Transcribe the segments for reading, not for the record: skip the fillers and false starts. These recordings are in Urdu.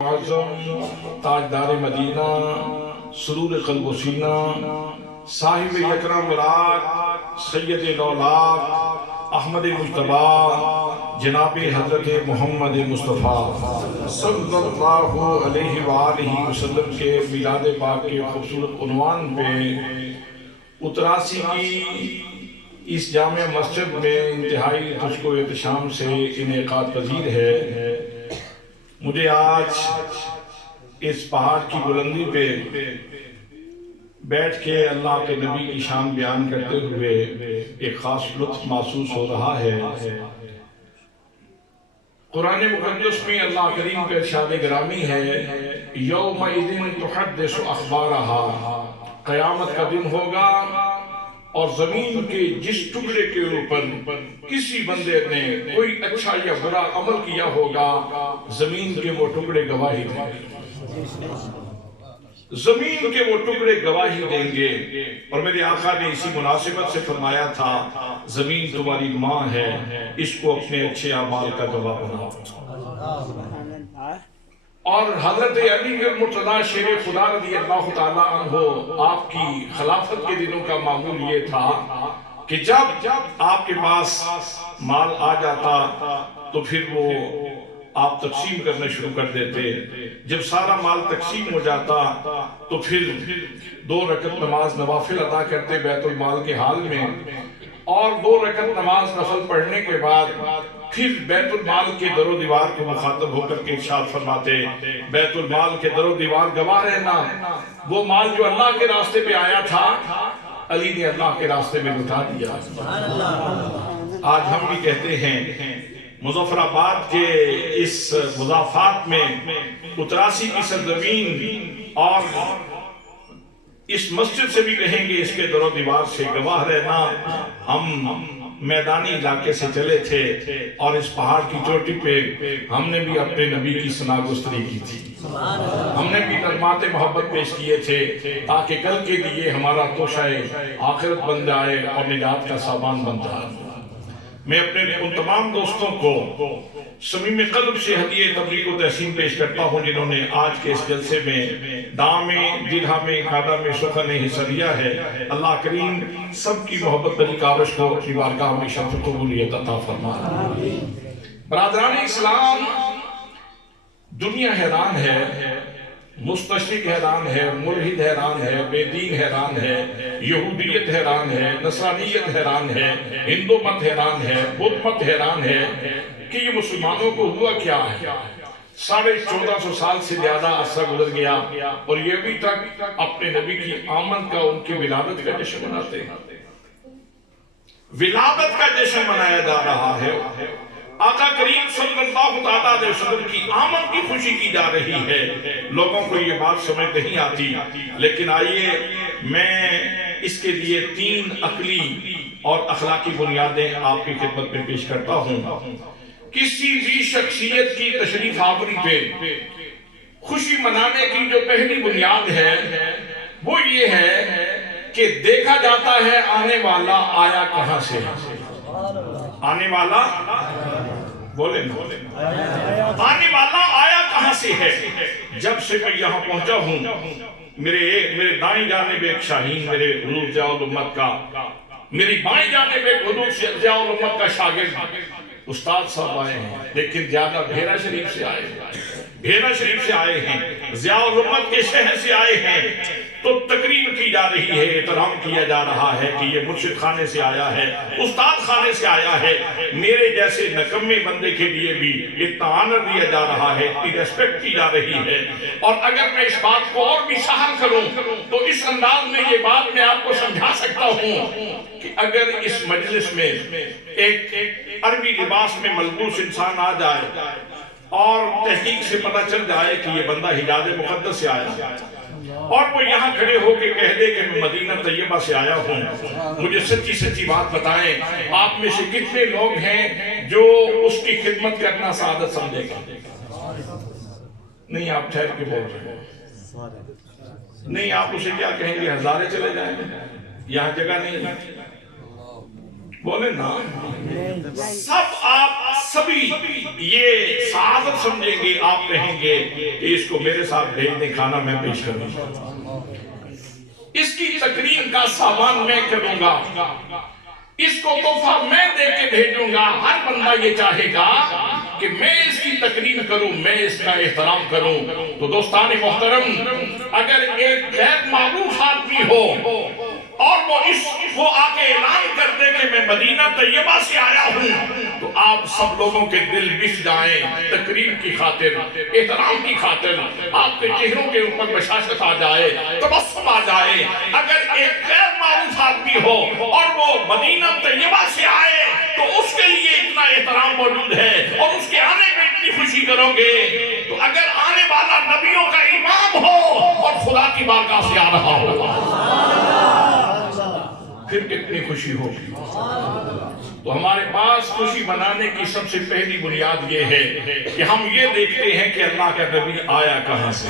معظم تاجدار مدینہ سرور قلب و سینہ صاحب اکرم مراد سید الاولاق احمد مجتبی جناب حضرت محمد مصطفیٰ صلی اللہ علیہ وآلہ وسلم کے میلاد پاک کے خوبصورت عنوان پہ اتراسی کی اس جامع مسجد میں انتہائی تجھ کو احتشام سے انعقاد پذیر ہے۔ مجھے آج اس پہاڑ کی بلندی پہ بیٹھ کے اللہ کے نبی کی شان بیان کرتے ہوئے ایک خاص لطف محسوس ہو رہا ہے۔ قرآن مقدس میں اللہ کریم کا ارشاد گرامی ہے یومئذ تحدث اخبارہا، قیامت کا دن ہوگا اور زمین کے جس ٹکڑے کے اوپر کسی بندے نے کوئی اچھا یا برا عمل کیا ہوگا زمین کے وہ ٹکڑے گواہی دیں گے، زمین کے وہ ٹکڑے گواہی دیں گے۔ اور میرے آقا نے اسی مناسبت سے فرمایا تھا زمین تمہاری ماں ہے، اس کو اپنے اچھے اعمال کا گواہ بناؤ۔ اور حضرت علی المرتضیٰ شیر خدا رضی اللہ تعالیٰ عنہ آپ کی خلافت کے دنوں کا معمول یہ تھا کہ جب آپ کے پاس مال آ جاتا تو پھر وہ آپ تقسیم کرنے شروع کر دیتے۔ جب سارا مال تقسیم ہو جاتا تو پھر 2 رکعت نماز نوافل ادا کرتے بیت المال کے حال میں، اور 2 رکعت نماز نفل پڑھنے کے بعد پھر بیت المال کے در و دیوار کو مخاطب ہو کر کے ارشاد فرماتے بیت المال کے در و دیوار گواہ رہنا، وہ مال جو اللہ کے راستے پہ آیا تھا علی نے اللہ کے راستے میں لٹا دیا۔ آج ہم بھی کہتے ہیں مظفر آباد کے اس مضافات میں اتراسی کی سرزمین اور اس مسجد سے بھی کہیں گے اس کے در و دیوار سے گواہ رہنا، ہم میدانی علاقے سے چلے تھے اور اس پہاڑ کی چوٹی پہ ہم نے بھی اپنے نبی کی ثنا گستری کی تھی، ہم نے بھی کلمات محبت پیش کیے تھے تاکہ کل کے لیے ہمارا توشہ آخرت بن جائے اور نجات کا سامان بن جائے۔ میں اپنے ان تمام دوستوں کو صمیم قلب سے ہدیہ تبریک و تحسین پیش کرتا ہوں جنہوں نے آج کے اس جلسے میں دام درہم کھادہ میں سخن حصہ لیا ہے۔ اللہ کریم سب کی محبت بری کاوش کو اپنی بارگاہ میں شرف قبولیت عطا فرمائے۔ برادران اسلام، دنیا حیران ہے، مستشرق حیران ہے، ملحد حیران ہے، بے دین حیران ہے، یہودیت حیران ہے، نصرانیت حیران ہے، ہندو مت حیران ہے، بدھ مت حیران ہے کہ یہ مسلمانوں کو ہوا کیا ہے۔ 1450 سال سے زیادہ عرصہ گزر گیا اور یہ بھی تک اپنے نبی کی آمد کا ان کی ولادت کا جشن مناتے ہیں، ولادت کا جشن منایا جا رہا ہے، آقا کریم صلی اللہ علیہ وسلم کی آمد کی خوشی کی جا رہی ہے۔ لوگوں کو یہ بات سمجھ نہیں آتی، لیکن آئیے میں اس کے لیے 3 عقلی اور اخلاقی بنیادیں آپ کی خدمت میں پیش کرتا ہوں۔ کسی بھی شخصیت کی تشریف آوری پہ خوشی منانے کی جو پہلی بنیاد ہے وہ یہ ہے کہ دیکھا جاتا ہے آنے والا آیا کہاں سے، آنے والا بولیں آنے والا آیا کہاں سے ہے۔ جب سے میں یہاں پہنچا ہوں میرے دائیں جانب ایک شاہین میرے حضور ضیاء الامت کا، میری بائیں جانب ایک حضور ضیاء الامت کا شاگرد استاد صاحب آئے ہیں، لیکن زیادہ بھیرا شریف سے آئے ہیں، بھیرا شریف سے آئے ہیں، ضیاء الامت کے شہر سے آئے ہیں، تو تقریر کی جا رہی ہے، احترام کیا جا رہا ہے کہ یہ مرشد خانے سے آیا ہے، استاد خانے سے آیا ہے۔ میرے جیسے نکمے بندے کے لیے بھی اتنا آنر دیا جا رہا ہے، اتنی ریسپیکٹ کی جا رہی ہے۔ اور اگر میں اس بات کو اور بھی سہل کروں تو اس انداز میں یہ بات میں آپ کو سمجھا سکتا ہوں کہ اگر اس مجلس میں ایک عربی لباس میں ملبوس انسان آ جائے اور تحقیق سے پتہ چل جائے کہ یہ بندہ حجاز مقدس سے آیا اور وہ یہاں کھڑے ہو کے کہہ دے کہ میں مدینہ طیبہ سے آیا ہوں، مجھے سچی سچی بات بتائیں آپ میں سے کتنے لوگ ہیں جو اس کی خدمت کرنا سعادت سمجھے گا؟ نہیں، آپ ٹھہر کے بول رہے ہیں، نہیں آپ اسے کیا کہیں گے؟ ہزارے چلے جائیں گے، یہاں جگہ نہیں ہے۔ بولے نا سب آپ سبھی یہ سعادت سمجھیں گے. آپ کہیں گے کہ اس کو میرے ساتھ بھیج دیں, کھانا میں پیش کروں گا, اس کی تقریم کا سامان میں کروں گا, اس کو تحفہ میں دے کے بھیجوں گا. ہر بندہ یہ چاہے گا کہ میں اس کی تقریم کروں, میں اس کا احترام کروں. تو دوستان محترم, اگر ایک غیر معروف آدمی ہو اور وہ آ کے اعلان کر دے کہ میں مدینہ طیبہ سے آیا ہوں, تو آپ سب لوگوں کے دل بچ جائیں. تقریم کی خاطر, احترام کی خاطر آپ کے چہروں کے اوپر بشاشت آ جائے, تبسم آ جائے. اگر ایک غیر معروف آدمی ہو اور وہ مدینہ طیبہ سے آئے تو اس کے لیے اتنا احترام موجود ہے اور اس کے آنے پہ اتنی خوشی کرو گے. تو اگر آنے والا نبیوں کا امام ہو اور خدا کی بارگاہ سے آ رہا ہو, پھر کتنی خوشی ہوگی. تو ہمارے پاس خوشی منانے کی سب سے پہلی بنیاد یہ ہے کہ ہم یہ دیکھتے ہیں کہ اللہ کا نبی آیا کہاں سے.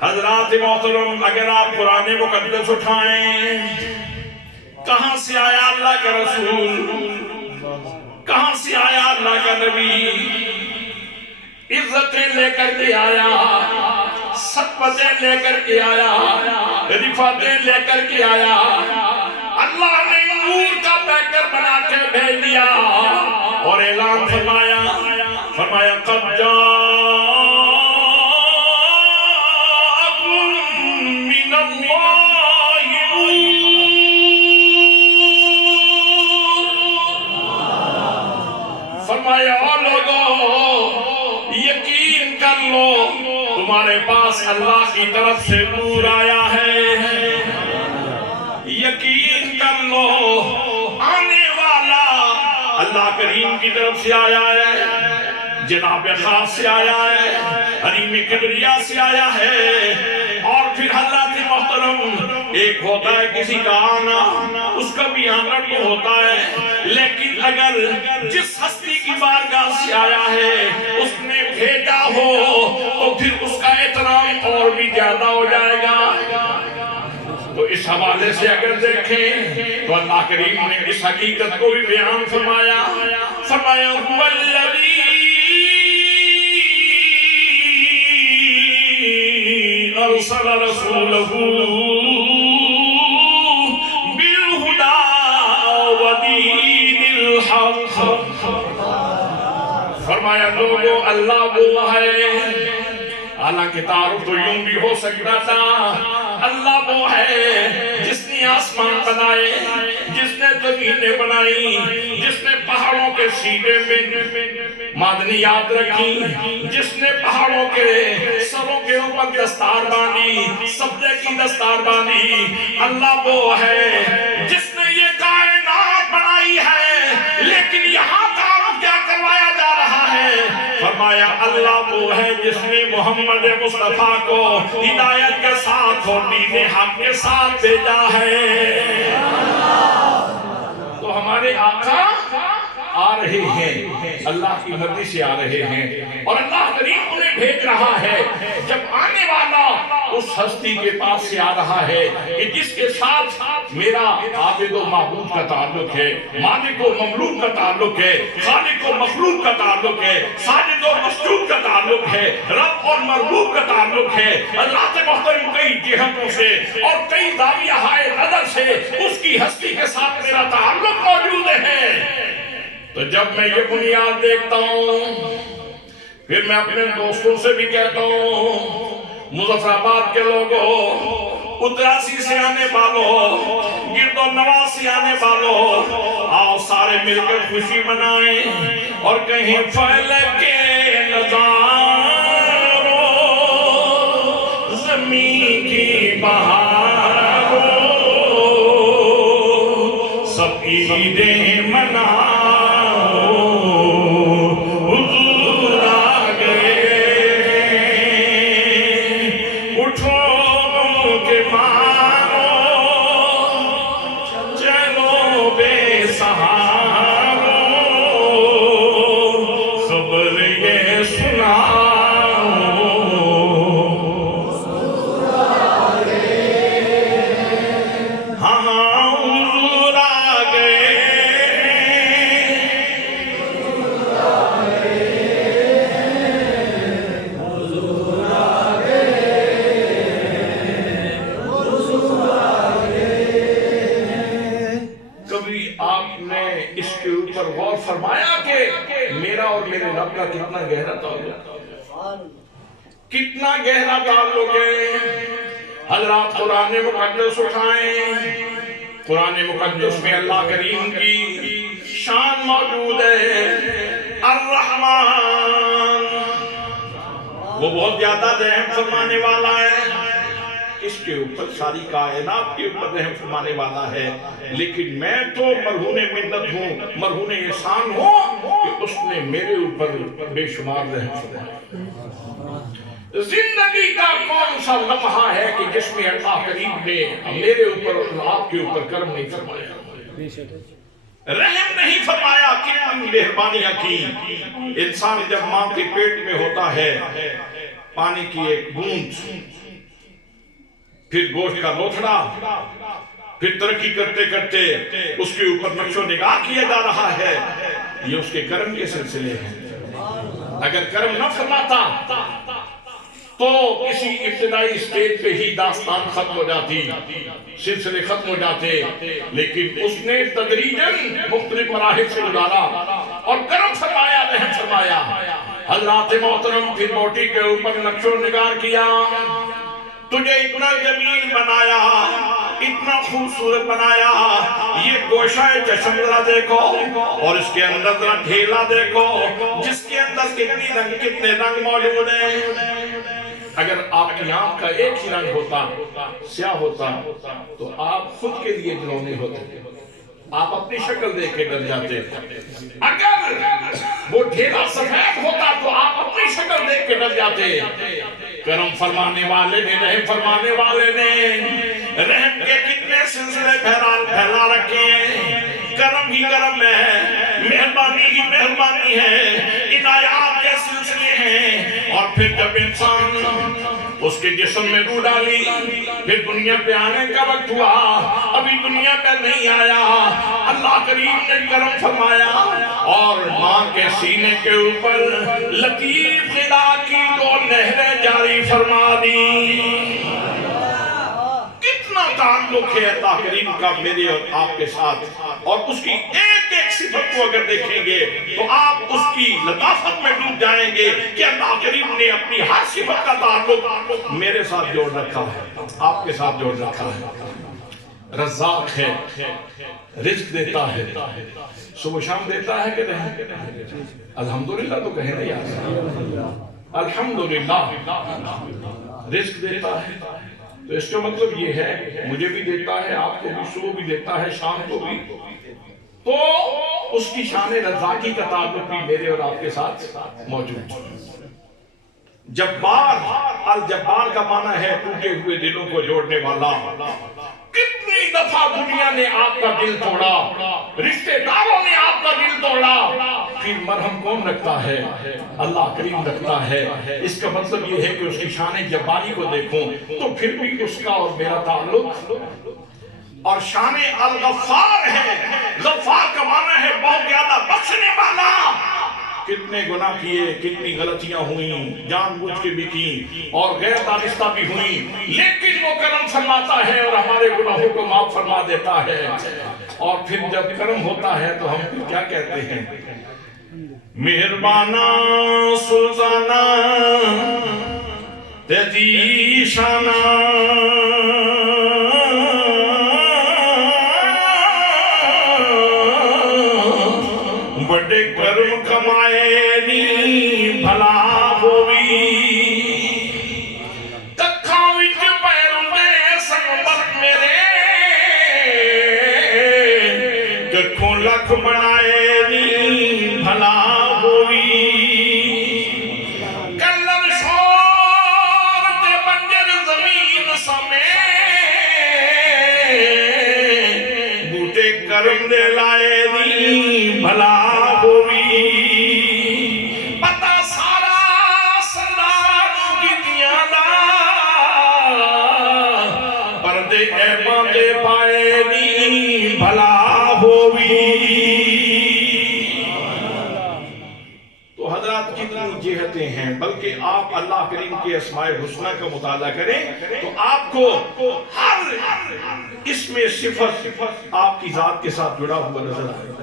حضرات محترم, اگر آپ قرآن مقدس اٹھائیں, کہاں سے آیا اللہ کا رسول, کہاں سے آیا اللہ کا نبی. عزتیں لے کر کے آیا, سطوتیں لے کر کے آیا, رفعتیں لے کر کے آیا. اللہ نے نور کا پیکر بنا کے بھیج دیا اور اعلان فرمایا قد جاءکم من اللہ نور. فرمایا او لوگوں, یقین کر لو تمہارے پاس اللہ کی طرف سے نور آیا ہے. یقین کر لو آنے والا اللہ کریم کی طرف سے آیا ہے, جناب خاص سے آیا ہے, حریم کبریا سے آیا ہے. اور پھر حضرات محترم, ایک ہوتا ہے کسی کا آنا, اس کا بھی آنا تو ہوتا ہے, لیکن اگر جس ہستی کی بارگاہ سے آیا ہے اس نے بھیجا ہو تو پھر اس کا احترام اور بھی زیادہ ہو جائے گا. تو اس حوالے سے اگر دیکھیں تو اللہ کریم نے اس حقیقت کو بھی بیان فرمایا هو الذی ارسل رسولہ بالہدی ودین الحق. فرمایا لوگوں, اللہ وہ ہے. حالانکہ تعارف تو یوں بھی ہو سکتا تھا, اللہ وہ ہے جس نے آسمان بنائے, جس نے زمینیں بنائی, جس نے پہاڑوں کے سینے میں معدنیات رکھی, جس نے پہاڑوں کے سروں کے اوپر دستار باندھی, سبزے کی دستار باندھی. اللہ وہ ہے جس نے یہ کائنات بنائی ہے, لیکن یہاں تعارف کیا کروایا جا رہا ہے. فرمایا اللہ وہ ہے جس نے محمد مصطفیٰ کو ہدایت کے ساتھ اور دین حق کے ساتھ بھیجا ہے. تو ہمارے آقا آ رہے ہیں, اللہ کی مرضی سے آ رہے ہیں, اور اللہ کریم انہیں بھیج رہا ہے. جب آنے والا اس ہستی کے پاس سے آ رہا ہے کہ جس کے ساتھ میرا عابد و معبود کا تعلق ہے, مالک و مملوک کا تعلق ہے, خالق و مخلوق کا تعلق ہے, ساجد و مسجود کا تعلق ہے, رب اور مربوب کا تعلق ہے. حضرات محترم, کئی جہتوں سے اور کئی زاویہ ہائے نظر سے اس کی ہستی کے ساتھ میرا تعلق موجود ہے. تو جب میں یہ بنیاد دیکھتا ہوں, پھر میں اپنے دوستوں سے بھی کہتا ہوں, مظفر آباد کے لوگوں, ادراسی سے آنے والوں, گرد و نواز سے آنے والوں, آؤ سارے مل کر خوشی منائیں اور کہیں فلک کے نظاروں, زمین کی بہاروں, سب عیدیں منائیں. ہاں حضور آپ کا کتنا گہرا تعلق ہے، کتنا گہرا تعلق ہے۔ حضرات قرآن مقدس اٹھائیں، قرآن مقدس میں اللہ کریم کی شان موجود ہے، الرحمن، وہ بہت زیادہ رحم فرمانے والا ہے، اس کے اوپر ساری کائنات کے اوپر رحم فرمانے والا ہے، لیکن میں تو مرہون منت ہوں، مرہون احسان ہوں کہ اس نے میرے اوپر بے شمار رحم فرمایا۔ زندگی کا کون سا لمحہ ہے کہ جس میں اللہ کریم نے میرے اوپر اور آپ کے اوپر کرم نہیں فرمایا، رحم نہیں فرمایا؟ کتنی مہربانیاں کی۔ انسان جب ماں کے پیٹ میں ہوتا ہے، پانی کی ایک بوند، پھر گوشت کا لوتھڑا، پھر ترقی کرتے کرتے اس کے اوپر نقش و نگاہ کیا جا رہا ہے، یہ اس کے کرم کے سلسلے ہیں۔ اگر کرم نہ فرماتا تو کسی ابتدائی سٹیج پہ ہی داستان ختم ہو جاتی، سلسلے ختم ہو جاتے، لیکن اس نے تدریجاً مختلف مراحل سے گزارا اور کرم فرمایا، رحم فرمایا۔ حضرات محترم پھر موٹی کے اوپر نقش و نگار کیا، تجھے اتنا جمیل بنایا، اتنا خوبصورت بنایا، یہ گوشہ چشم ذرا دیکھو اور اس کے اندر ذرا ڈھیلا دیکھو، جس کے اندر کتنے رنگ موجود ہیں۔ اگر آپ کی آنکھ کا ایک ہی رنگ ہوتا، سیاہ ہوتا، تو آپ خود کے لیے ڈراؤنے ہوتے، آپ اپنی شکل دیکھ کے ڈر جاتے۔ اگر وہ ڈھیلا سفید ہوتا تو آپ اپنی شکل دیکھ کے ڈر جاتے۔ کرم فرمانے والے نے، رحم فرمانے والے نے رحم کے کتنے سلسلے پھیلا رکھے ہیں۔ کرم ہی کرم ہے، مہربانی ہی مہربانی ہے، عنایات کے سلسلے ہیں۔ اور پھر جب انسان اس کے جسم میں روح ڈالی، پھر دنیا پہ آنے کا وقت ہوا، ابھی دنیا پہ نہیں آیا، اللہ کریم نے کرم فرمایا اور ماں کے سینے کے اوپر لطیف خدا کی دو نہریں جاری فرما دی۔ کتنا تعلق ہے اللہ کریم کا میرے اور آپ کے ساتھ، اور اس کی ایک ایک صفت کو اگر دیکھیں گے تو آپ اس کی لطافت میں ڈوب جائیں گے کہ اللہ کریم نے اپنی ہر صفت کا تعلق میرے ساتھ جوڑ رکھا ہے، آپ کے ساتھ جوڑ رکھا ہے۔ رزاق ہے، رزق دیتا ہے، صبح شام دیتا ہے کہ نہیں؟ الحمدللہ تو کہیں نہیں آتا، الحمدللہ رزق دیتا ہے، تو اس کا مطلب یہ ہے مجھے بھی دیتا ہے، آپ کو بھی، صبح بھی دیتا ہے، شام کو بھی، تو اس کی شان رزاقی کا تعلق بھی میرے اور آپ کے ساتھ موجود ہے۔ جبار، الجبار کا معنی ہے ٹوٹے ہوئے دلوں کو جوڑنے والا۔ کتنی دفعہ دنیا نے آپ کا دل توڑا، رشتہ داروں نے آپ کا دل توڑا، پھر مرہم کون رکھتا ہے؟ اللہ کریم رکھتا ہے۔ اس کا مطلب یہ ہے کہ اس کی شان جباری کو دیکھوں تو پھر بھی اس کا اور میرا تعلق، اور شان الغفار ہے۔ غفار کا معنی ہے بہت زیادہ بخشنے والا۔ کتنے گناہ کیے، کتنی غلطیاں ہوئیں، جان بوجھ کے بھی کی اور غیر دانستہ بھی ہوئیں، لیکن وہ کرم فرماتا ہے اور ہمارے گناہوں کو معاف فرما دیتا ہے۔ اور پھر جب کرم ہوتا ہے تو ہم کیا کہتے ہیں؟ مہربانہ سلطانہ تیری شانہ، بڑے کرم کمائے نی بھلا ہوئی، ککھاں وچ پیروں دے سنبت میرے، ککھوں لکھ بنائے نی بھلا ہوئی، کلر شور تے بنجر زمین سمے، بوٹے کرم دے لائے نی بھلا ہوئی، پتہ سارا سردار کی دیاں دا، پردے ایباں دے پائے نی بھلا ہوئی۔ تو حضرات کتنی جہتیں ہیں، بلکہ آپ اللہ کریم کے اسماء الحسنہ کا مطالعہ کریں تو آپ کو ہر اسم صفت آپ کی ذات کے ساتھ جڑا ہوا نظر آئے گا۔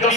10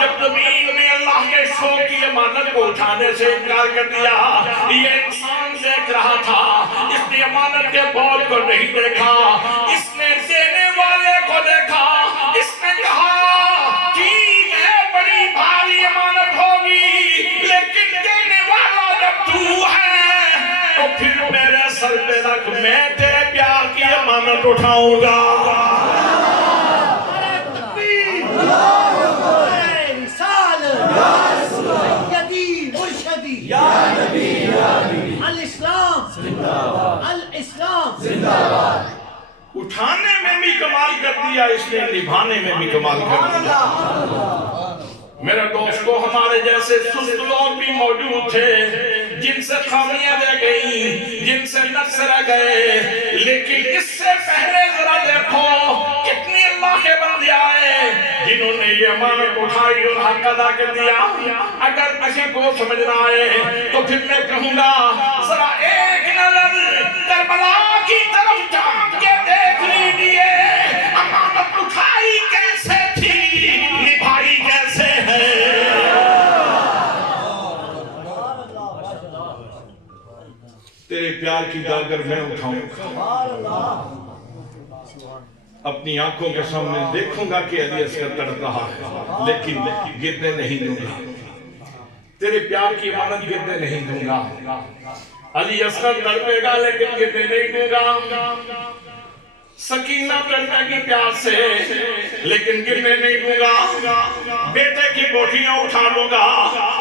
جب زمین نے اللہ کے شوق کی امانت کو اٹھانے سے انکار کر دیا، یہ انسان دیکھ رہا تھا، اس نے امانت کے بوجھ کو نہیں دیکھا، اس نے دینے والے کو دیکھا، اس نے کہا ٹھیک ہے بڑی بھاری امانت ہوگی، لیکن دینے والا جب تو ہے تو پھر میرے سر پہ رکھ، میں تیرے پیار کی امانت اٹھاؤں گا۔ اٹھانے میں بھی کمال کر دیا اس نے، نبھانے میں بھی کمال کر دیا۔ میرے دوستو، ہمارے جیسے سست لوگ بھی موجود تھے جن سے خامیاں رہ گئیں، جن سے نقص رہ گئے، لیکن اس سے پہلے ذرا دیکھو کتنی اللہ کے بندے آئے جنہوں نے یہ امانت اٹھائی اور حق ادا کر دیا۔ اگر کسی کو سمجھنا آئے تو پھر میں کہوں گا ذرا ایک نظر کربلا کی طرف جھانک کے دیکھ لیجئے، امانت اٹھائی کیسے تھی، نبھائی کیسے ہے۔ تیرے پیار کی داغر میں اٹھاؤں گا، اپنی آنکھوں کے سامنے دیکھوں گا کہ علی اصغر تڑپ رہا ہے، لیکن گرنے نہیں دوں گا، تیرے پیار کی امانت گرنے نہیں دوں گا۔ علی اصغر تڑپے گا لیکن گرنے نہیں دوں گا، سکینہ تڑپے گی پیار سے لیکن گرنے نہیں دوں گا، بیٹے کی بوٹیاں اٹھا لوں گا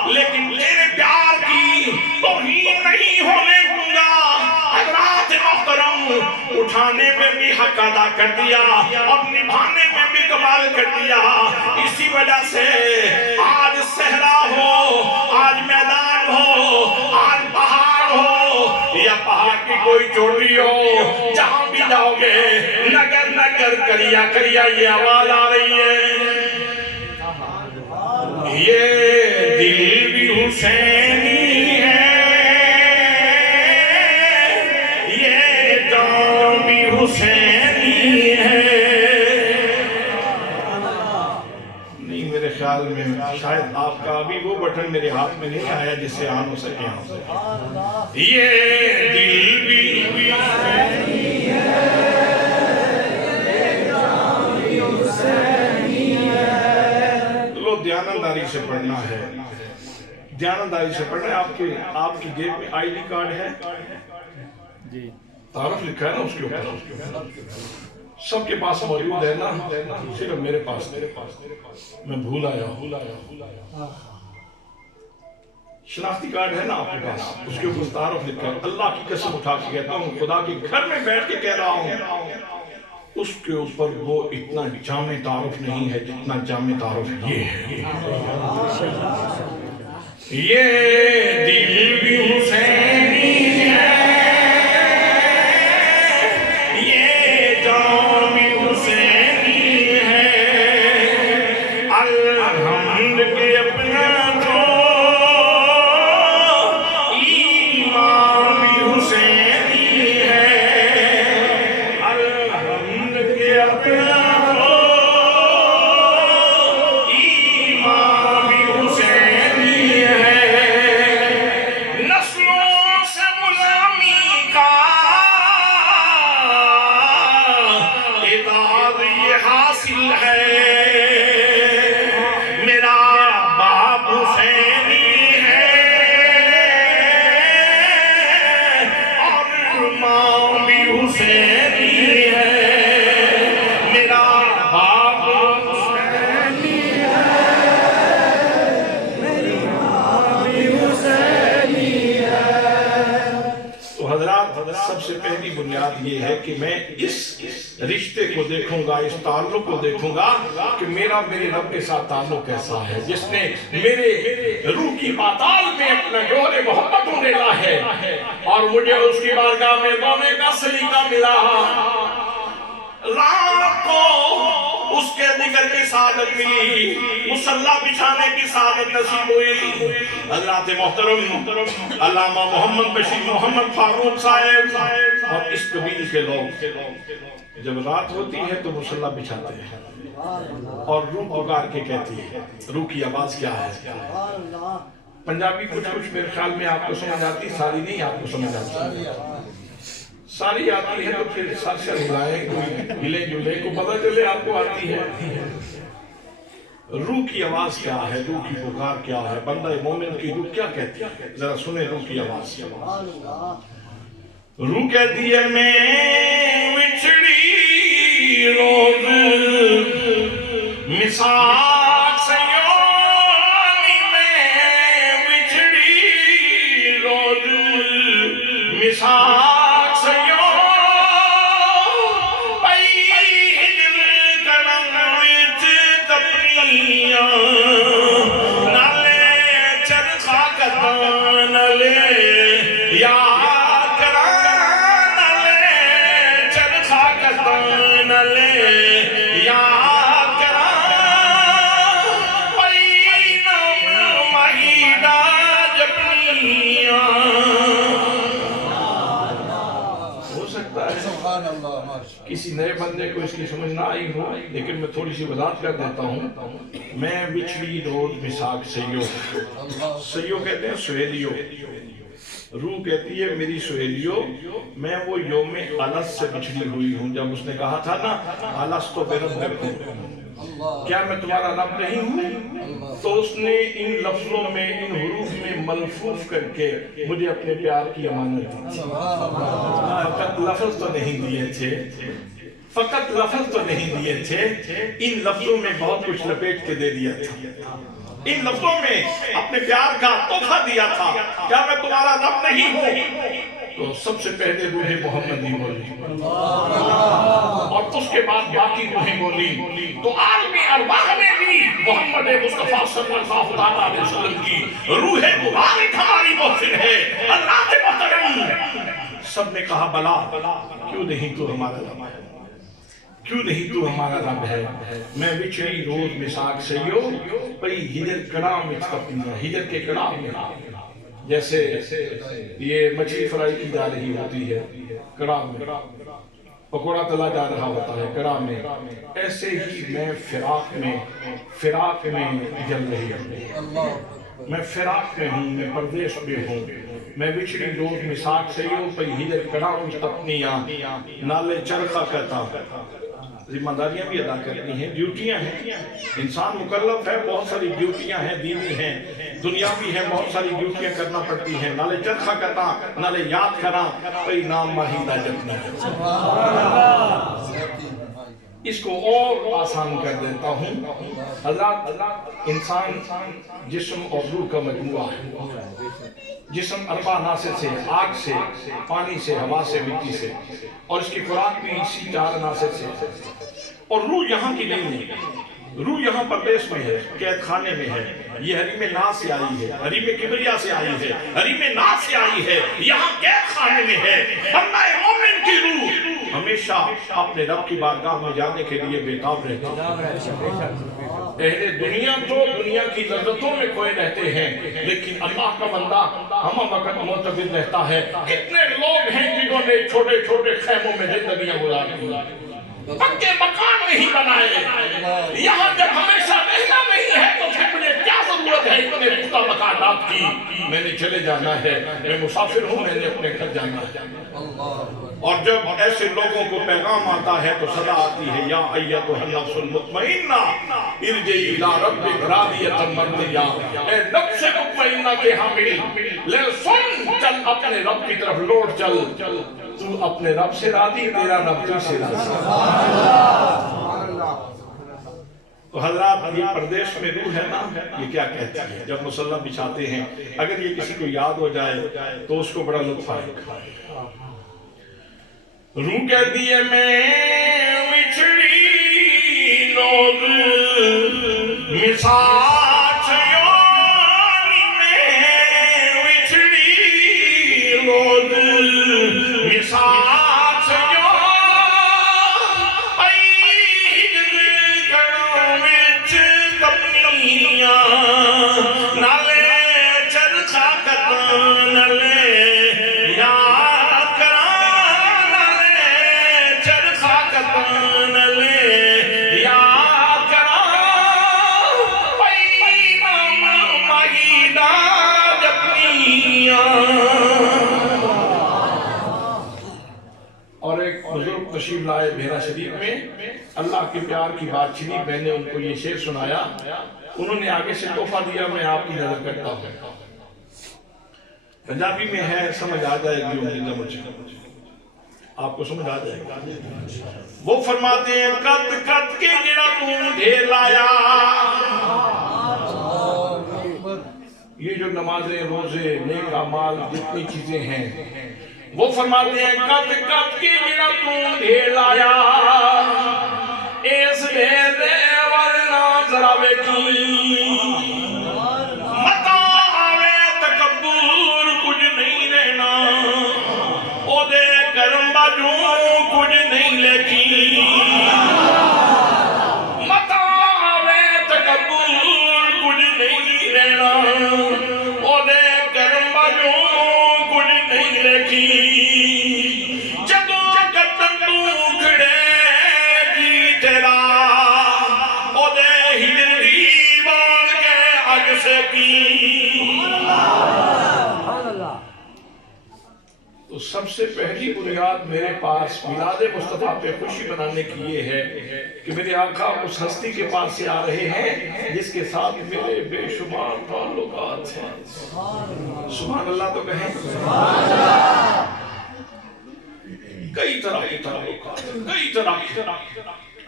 لیکن تیرے پیار کی توہین نہیں ہونے دوں گا۔ حضرات محترم، اٹھانے میں بھی حق ادا کر دیا اور نبھانے میں بھی کمال کر دیا۔ اسی وجہ سے آج صحرا ہو، آج میدان ہو، آج پہاڑ ہو یا پہاڑ کی کوئی چوٹی ہو، جہاں بھی جاؤ گے نگر نگر کریا کریا یہ آواز آ رہی ہے، یہ دل بھی حسینی ہے، یہ جان بھی حسینی ہے۔ نہیں، میرے خیال میں شاید آپ کا ابھی وہ بٹن میرے ہاتھ میں نہیں آیا جس سے آن ہو سکے ہم سے۔ یہ دل بھی حسینی ہے، دیانتداری سے پڑھنا ہے، دیانتداری سے پڑھنا ہے۔ آپ کی جیب میں آئی ڈی کارڈ ہے، تعارف لکھا ہے نا اس کے اوپر، سب کے پاس موجود ہے نا، صرف میرے پاس میں بھول آیا ہوں۔ شناختی کارڈ ہے نا آپ کے پاس، اس کے اوپر تعارف لکھا ہے۔ اللہ کی قسم اٹھا کے کہتا ہوں، خدا کے گھر میں بیٹھ کے کہہ رہا ہوں، اس کے اوپر وہ اتنا جامع تعارف نہیں ہے جتنا جامع تعارف یہ ہے۔ یہ دل بھی حسینی ہے، یہ جان بھی حسینی ہے، الحمد کے اپنا جو ایمان بھی حسینی ہے، سب سے پہلی بنیاد یہ ہے کہ میں اس رشتے کو دیکھوں گا، اس تعلق کو دیکھوں گا کہ میرا میرے رب کے ساتھ تعلق کیسا ہے، جس نے میرے روح کی پاتال میں اپنا جوہر محبت ڈالا ہے اور مجھے اس کی بارگاہ میں رونے کا سلیقہ ملا۔ رات کو اس کے ذکر کی سعادت ملی، مصلی بچھانے کی سعادت نصیب ہوئی۔ حضرات محترم علامہ محمد بشیر محمد فاروق صاحب اور اس قبیل کے لوگ جب رات ہوتی ہے تو مصلی بچھاتے ہیں اور روح پکار کے کہتی ہے. روح کی آواز کیا ہے؟ پنجابی کچھ میرے خیال میں آپ کو سمجھ آتی، ساری نہیں آپ کو سمجھ آتی. ساری آتی ہے تو پھر سر سے ہلائے، کوئی ہلے جلے کو پتہ چلے آپ کو آتی ہے. روح کی آواز کیا ہے، روح کی پکار کیا ہے، بندہ مومن کی روح کیا کہتی ہے؟ ذرا سنیں روح کی آواز. روح کہتی ہے میں وچھڑی روز مساق سے یونی میں وچھڑی روز مساق سے کسی نئے بندے کو اس کی سمجھ نہ آئی ہو، لیکن میں تھوڑی سی وضاحت کر دیتا ہوں. میں بچھڑی روز مساق سیو. سیو کہتے ہیں سہیلیو. روح کہتی ہے میری سہیلیو میں وہ یوم الست سے بچھڑی ہوئی ہوں. جب اس نے کہا تھا نا الست بربکم، کیا میں تمہارا رب نہیں ہوں، تو اس نے ان لفظوں میں، ان حروف میں ملفوف کر کے مجھے اپنے پیار کی امانت دی. فقط لفظ تو نہیں دیے تھے، فقط لفظ تو نہیں دیے تھے، ان لفظوں میں بہت کچھ لپیٹ کے دے دیا تھا. ان لفظوں میں اپنے پیار کا تحفہ دیا تھا. کیا میں تمہارا رب نہیں ہوں؟ تو سب سے پہلے روح محمدی بولی اور اس کے بعد باقی روحیں بولی. تو عالمی ارواح میں بھی محمد مصطفیٰ صلی اللہ علیہ وسلم کی روح مبارک ہماری محسن ہے. اللہ کے محترم سب نے کہا بلا، کیوں نہیں تو ہمارا رب ہے، کیوں نہیں تو ہمارا رب ہے. میں وچھڑی روز مساق سیو پئی ہجر کڑام وچ تپنیاں. ہجر کے کڑام میں جیسے یہ مچھلی فرائی کی جا رہی ہوتی ہے کڑام میں، پکوڑا تلا جا رہا ہوتا ہے کڑام میں، ایسے ہی میں فراق میں جل رہی ہوں. میں فراق میں ہوں، میں پردیش میں ہوں. میں بچھڑی روز مساق سیو پئی ہجر کڑام وچ تپنیاں نالے چرخہ کہتا. ذمہ داریاں بھی ادا کرنی ہیں، ڈیوٹیاں ہیں. انسان مکلف ہے، بہت ساری ڈیوٹیاں ہیں، دینی ہیں، دنیاوی ہیں، بہت ساری ڈیوٹیاں کرنا پڑتی ہیں. نالے چرخہ کہتا، نالے یاد کرا پئی نام ماہیدہ جتنا. اس کو اور آسان کر دیتا ہوں. حضرات انسان جسم اور روح کا مجموعہ ہے. جسم اربع عناصر سے، آگ سے، پانی سے، ہوا سے، مٹی سے، اور اس کی خوراک بھی اسی 4 عناصر سے. اور روح یہاں کی نہیں ہے، روح یہاں پردیس میں ہے، قید خانے میں ہے. یہ حریم ناز سے آئی ہے، حریم کبریا سے آئی ہے، حریم ناز سے آئی ہے، یہاں قید خانے میں ہے. بندہ مومن کی روح ہمیشہ اپنے رب کی بارگاہ میں جانے کے لیے بےتاب رہتے ہیں. اہل دنیا تو دنیا کی لذتوں میں کھوئے رہتے ہیں، لیکن اللہ کا بندہ ہم وقت معتبر رہتا ہے. کتنے لوگ ہیں جنہوں نے چھوٹے چھوٹے خیموں میں زندگیاں گزاری، پکے مکان نہیں بنائے. یہاں جب ہمیشہ رہنا نہیں ہے تو پھر مجھے کیا ضرورت ہے اتنے پختہ مکانات کی. میں نے چلے جانا ہے، میں مسافر ہوں، میں نے اپنے گھر جانا ہے. اور جب ایسے لوگوں کو پیغام آتا ہے تو صدا آتی ہے یا ایتھا النفس المطمئنہ ارجعی الی ربک راضیۃ مرضیہ. اے نفس مطمئنہ کے حامل، لے سن، چل اپنے رب کی طرف لوٹ چل. تو اپنے رب سے راضی، تیرا رب تجھ سے راضی. تو حضرات یہ پردیش میں روح ہے نا، یہ کیا کہتی ہے جب مصلی بچھاتے ہیں؟ اگر یہ کسی کو یاد ہو جائے تو اس کو بڑا لطف آئے گا. روح کہتی ہے میں وچھڑی روز مساق یونی میں وچھڑی روز مساق پئی ہجر کڑام وچ تپنیاں نالے چرخہ کہتا نالے صحیفہ بحیرہ شریف میں اللہ کے پیار کی بات چنی، میں نے ان کو یہ شعر سنایا، انہوں نے آگے سے تحفہ دیا، میں آپ کی نظر کرتا ہوں۔ پنجابی میں ہے، سمجھ آ جائے گی امید ہے مجھے، آپ کو سمجھ آ جائے گا۔ وہ فرماتے ہیں قد قد کے جڑا تو ڈھیر لایا، یہ جو نمازیں روزے نیک اعمال جتنی چیزیں ہیں، وہ فرماتے ہیں قد قد کے جڑا تو ڈھیر لایا، اس ڈھیر دے ورنہ ذرا بیٹھی متا آوے تکبر کچھ نہیں رہنا، او دے کرم باجوں کچھ نہیں لکھی، متا آوے تکبر کچھ نہیں رہنا، او دے کرم باجوں کچھ نہیں لکھی، جدوں قدم تو کھڑے جی تیرا، او دے ہجری بان کے اگ سے کی۔ تو سب سے پہلی بنیاد میرے پاس میلاد مصطفیٰ پہ خوشی منانے کی یہ ہے کہ میرے آقا اس ہستی کے پاس سے آ رہے ہیں جس کے ساتھ میرے بے شمار تعلقات ہیں۔ سبحان اللہ تو کہیں، کئی طرح کے تعلقات، کئی طرح کے،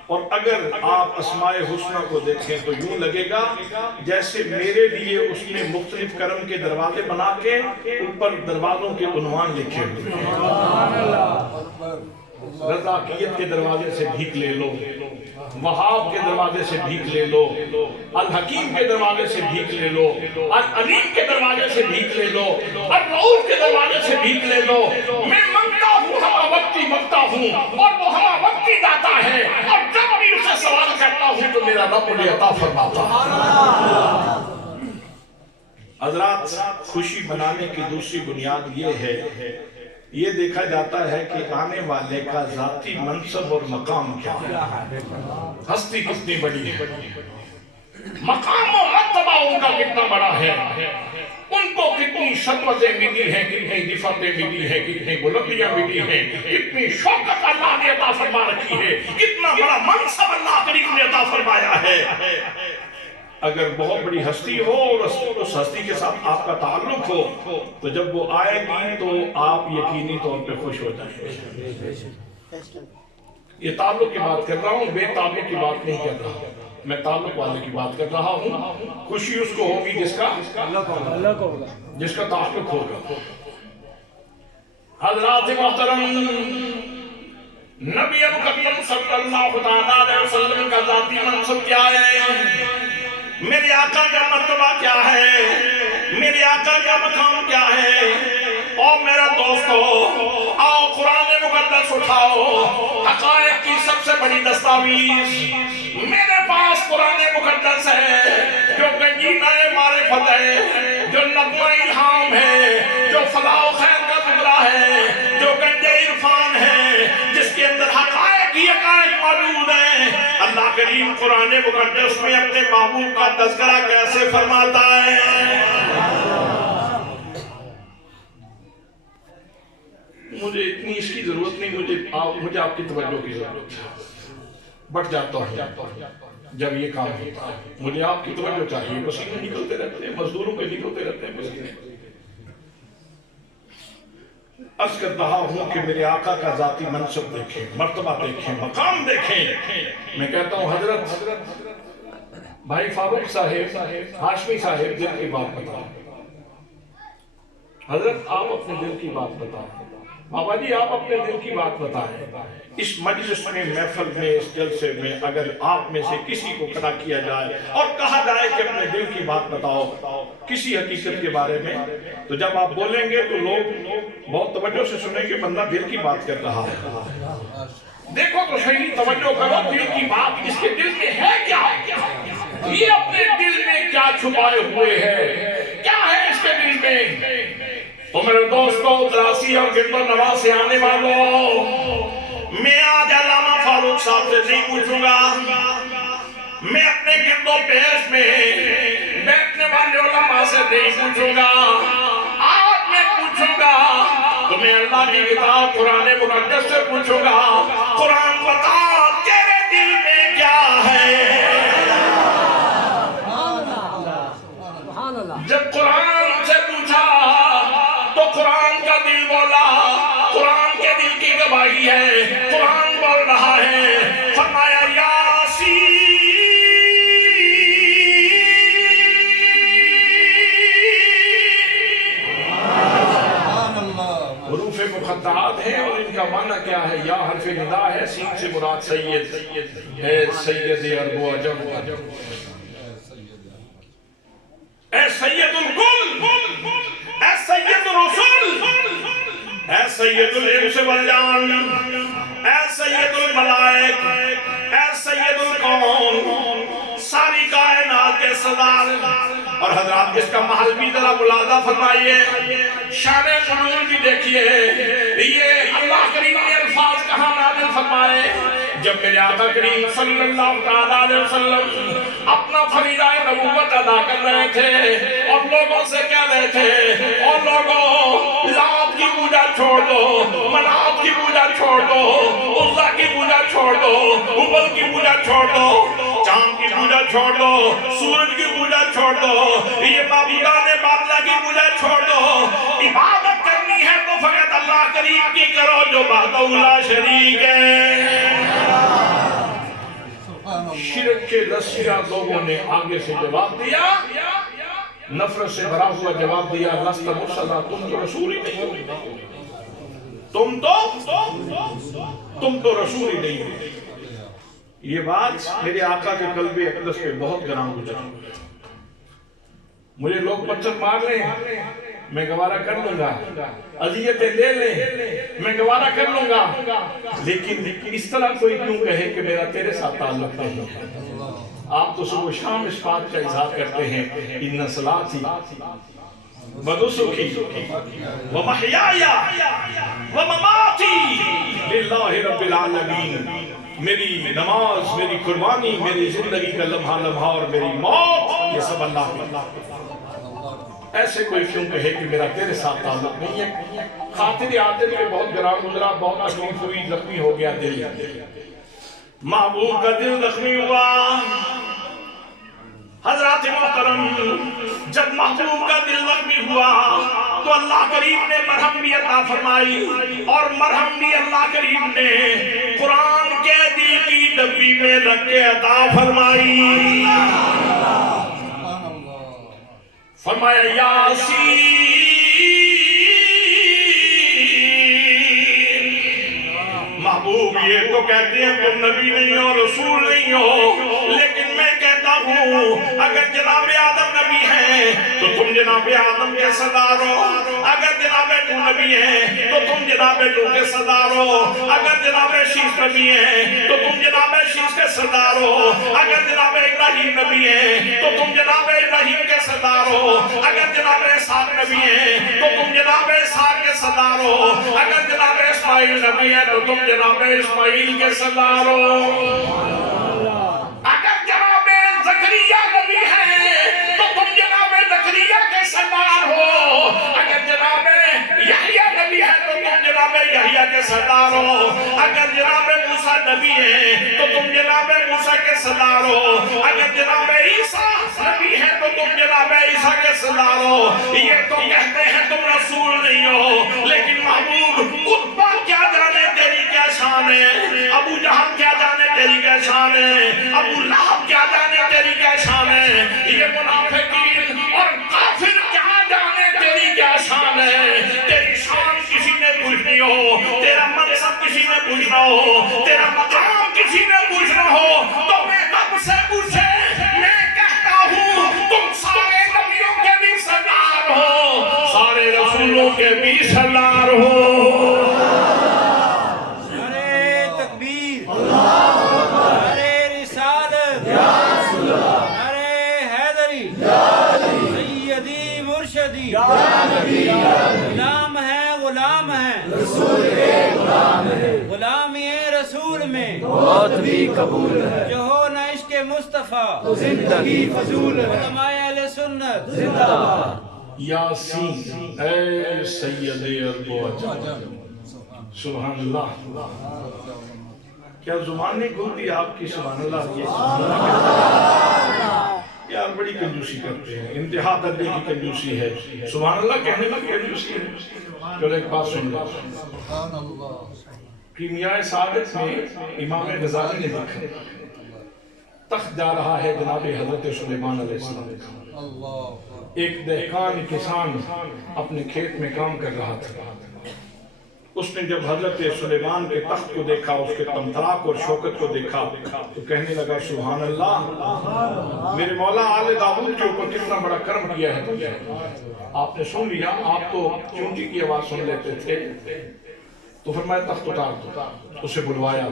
اور اگر آپ اسماء حسنہ کو دیکھیں تو یوں لگے گا جیسے میرے لیے اس نے مختلف کرم کے دروازے بنا کے اوپر دروازوں کے عنوان لکھے ہوئے ہیں۔ رضاکیت کے دروازے سے بھیک لے لو، وہاب کے دروازے سے بھیک لے لو، الحکیم کے دروازے سے بھیک لے لو، العلیم کے دروازے سے بھیک لے لو، الرؤوف کے دروازے سے بھیک لے لو۔ میں منگتا ہوں ہمہ وقتی منگتا ہوں اور وہ ہمہ وقتی داتا ہے، اور جب بھی اسے سوال کرتا ہوں تو میرا رب مجھے عطا فرماتا ہے۔ حضرات، خوشی منانے کی دوسری بنیاد یہ ہے، یہ دیکھا جاتا ہے کہ آنے والے کا ذاتی منصب اور مقام کیا ہے، ہستی کتنی بڑی ہے، مقام و مرتبہ ان کا کتنا بڑا ہے، ان کو کتنی شرفتیں ملی ہیں، کتنی رفعتیں ملی ہیں، کتنی بلندیاں ملی ہیں، کتنی شوکت اللہ نے عطا فرما رکھی ہے، کتنا بڑا منصب اللہ کریم نے عطا فرمایا ہے۔ اگر بہت بڑی ہستی ہو اور اس ہستی کے ساتھ آپ کا تعلق ہو تو جب وہ آئے گی تو آپ یقینی طور پہ خوش ہو جائیں گے۔ یہ تعلق کی بات کر رہا ہوں، بے تعلق کی بات نہیں کر رہا، میں تعلق والے کی بات کر رہا ہوں۔ خوشی اس کو ہوگی جس کا تعلق ہوگا۔ حضرات محترم، نبی مکرم صلی اللہ علیہ وسلم کا ذاتی منصب کیا ہے؟ میرے آقا کا مرتبہ کیا ہے؟ میرے آقا کا مقام کیا ہے؟ اور میرا دوستو، آؤ قرآن مقدس اٹھاؤ، حقائق کی سب سے بڑی دستاویز میرے پاس قرآن مقدس ہے، جو گنجینہ معرفت ہے، جو نغمہ الہام ہے، جو فلاح و خیر کا ذکرہ ہے، جو گنج عرفان ہے، جس کے اندر حقائق ہی حقائق موجود ہیں۔ اللہ کریم قرآن مقدس میں اپنے محبوب کا تذکرہ کیسے فرماتا ہے؟ مجھے اتنی اس کی ضرورت نہیں، مجھے آپ کی توجہ کی ضرورت ہے۔ بڑھ جاتا ہوں جب یہ کام ہوتا ہے، مجھے آپ کی توجہ چاہیے۔ پسینے نکلتے رہتے ہیں، مزدوروں کے نکلتے رہتے ہیں پسینے۔ عرض کر رہا ہوں کہ میرے آقا کا ذاتی منصب دیکھیں، مرتبہ دیکھیں، مقام دیکھیں۔ میں کہتا ہوں حضرت بھائی فاروق صاحب، ہاشمی صاحب، دل کی بات بتائیں۔ حضرت آپ اپنے دل کی بات بتائیں، بابا جی آپ اپنے دل کی بات بتائیں۔ اس مجلس میں، محفل میں، اس جلسے میں اگر آپ میں سے کسی کو کھڑا کیا جائے اور کہا جائے کہ اپنے دل کی بات بتاؤ کسی حقیقت کے بارے میں، تو جب آپ بولیں گے تو لوگ بہت توجہ سے سنیں کہ بندہ دل کی بات کر رہا ہے۔ دیکھو تو صحیح، توجہ کرو، دل کی بات اس کے دل میں ہے کیا؟ یہ اپنے دل میں کیا چھپائے ہوئے ہے؟ کیا ہے اس کے دل میں؟ تو میرے دوستو، تراسی اور گرد و نواز سے آنے والوں، میں آج علامہ فاروق صاحب سے نہیں پوچھوں گا، میں اپنے گرد و پیش میں بیٹھنے والے علماء سے نہیں پوچھوں گا، آج میں پوچھوں گا تو میں اللہ کی کتاب قرآن مقدس سے پوچھوں گا قرآن بتا تیرے دل میں کیا ہے؟ جب قرآن سے پوچھا تو قرآن کا دل بولا، قرآن ke dil ki گواہی ہے، قرآن بول رہا ہے، فرمایا یاسین حروف مقطعات ہیں اور ان کا معنی کیا ہے؟ یا حرف ندا ہے، سین سے مراد سید ہے، سید عرب و عجم، اے سید الکل، اے سید الرسل، اے سید الانس والجان، اے سید الملائک، اے سید الکون، ساری کائنات کے سردار۔ اور حضرات اس کا محل بھی ذرا ملاحظہ فرمائیے، شان نزول بھی دیکھیے، یہ اللہ کریم نے الفاظ کہاں نازل فرمائے؟ جب میرے آقا کریم صلی اللہ علیہ وسلم اپنا فریضہ نبوت ادا کر رہے تھے اور لوگوں سے کہہ رہے تھے، اور لوگوں لات کی پوجا چھوڑ دو، منات کی پوجا چھوڑ دو، عزا کی پوجا چھوڑ دو، حبل کی پوجا چھوڑ دو، چاند کی پوجا چھوڑ دو، سورج کی پوجا چھوڑ دو، یہ معبودان باطلہ کی پوجا چھوڑ دو، عبادت کرنی ہے تو فقط اللہ کریم کی کرو جو وحدہ لا شریک ہے۔ شرک کے لسیہ لوگوں نے آگے سے جواب دیا، نفرت سے بھرا ہوا جواب دیا، لست مرسلا، تم تو رسول ہی نہیں ہو، تم تو رسول ہی نہیں ہو۔ یہ بات میرے آقا کے قلب اقدس پہ بہت گراں گزرا۔ مجھے لوگ پتھر مار لیں میں گوارہ کر لوں گا، اذیتیں لے لیں میں گوارہ کر لوں گا، لیکن اس طرح کوئی کیوں کہے کہ میرا تیرے ساتھ تعلق نہیں ہے؟ آپ تو صبح شام اس بات کا اظہار کرتے ہیں، ان صلاتی ونسکی ومحیای ومماتی للہ رب العالمین، میری نماز، میری قربانی، میری زندگی کا لمحہ لمحہ اور میری موت، یہ سب اللہ کی۔ ایسے کوئی کیوں کہے کہ میرا تیرے ساتھ تعلق نہیں ہے؟ خاطر عادل کے بہت گراں گزرا، بہت تکلیف ہوئی، زخمی ہو گیا دل، محبوب کا دل زخمی ہوا۔ حضرات محترم، جب محبوب کا دل زخمی ہوا تو اللہ کریم نے مرہم بھی عطا فرمائی، اور مرہم بھی اللہ کریم نے قرآن کے دل کی ڈبی میں رکھ کے عطا فرمائی۔ فرمایا یاسین، محبوب یہ تو کہتے ہیں تم نبی نہیں ہو، رسول نہیں ہو، لیکن میں کہتا ہوں اگر جناب آدم نبی ہیں تو تم جناب آدم کے سردار ہو، اگر جناب نو نبی ہیں تو تم جناب نو کے سردار ہو، اگر جناب شیس نبی ہیں تو تم جناب شیس کے سردار ہو، اگر جناب ابراہیم نبی ہیں تو تم جناب ابراہیم کے سردار ہو، اگر جناب اسحاق نبی ہیں تو تم جناب اسحاق کے سردار ہو، اگر جناب اسماعیل نبی ہیں تو تم جناب اسماعیل کے سردار ہو، اگر جناب زکریا نبی ہیں تو تم جناب زکریا کے سردار ہو، اگر جناب یحییٰ نبی ہے تو تم جناب یحییٰ کے سردار ہو، اگر جناب موسیٰ نبی ہیں تو تم جناب موسیٰ کے سردار ہو، اگر جناب عیسیٰ نبی ہیں تو تم جناب عیسیٰ کے سردار ہو۔ یہ تو کہتے ہیں تم رسول نہیں ہو، لیکن محبوب عتبہ کیا جانے تیری کیا شان ہے، ابو جہل کیا جانے تیری کیا شان ہے، ابو لہب کیا جانے تیری کیا شان ہے، یہ منافقین اور کافر کیا جانے تیری کیا شان ہے۔ تیری شان کسی نے پوچھنی ہو، تیرا منصب کسی نے پوچھنا ہو، تیرا مقام کسی نے پوچھنا ہو تو میں رب سے پوچھے، میں کہتا ہوں تم سارے نبیوں کے بھی سردار ہو، سارے رسولوں کے بھی سردار ہو۔ غلام ہے، غلام ہے، رسول کے غلام ہے، غلامی رسول میں موت بھی قبول ہے، جو ہو نہ عشق مصطفیٰ تو زندگی فضول ہے، علماء اہل سنت زندہ باد۔ یاسین اے سید ارب و عجم، سبحان اللہ، کیا زبان نہیں کھلتی آپ کی؟ سبحان اللہ، یار بڑی کنجوسی کرتے ہیں، انتہا درجے کی کنجوسی ہے، سبحان اللہ کہنے میں کنجوسی ہے۔ چلو ایک بات سن لو، کیمیائے ثابت میں امام غزالی نے لکھا، تخت جا رہا ہے جناب حضرت سلیمان علیہ السلام کا، ایک دہقان کسان اپنے کھیت میں کام کر رہا تھا، اس نے جب حضرت سلیمان کے تخت کو دیکھا، اس کے تمطراق اور شوکت کو دیکھا تو کہنے لگا سبحان اللہ، میرے مولا آل داؤد کے اوپر کتنا بڑا کرم کیا ہے تجھے۔ آپ نے سن لیا، آپ تو چونٹی کی آواز سن لیتے تھے، تو فرمایا تخت اتار دو، اسے بلوایا،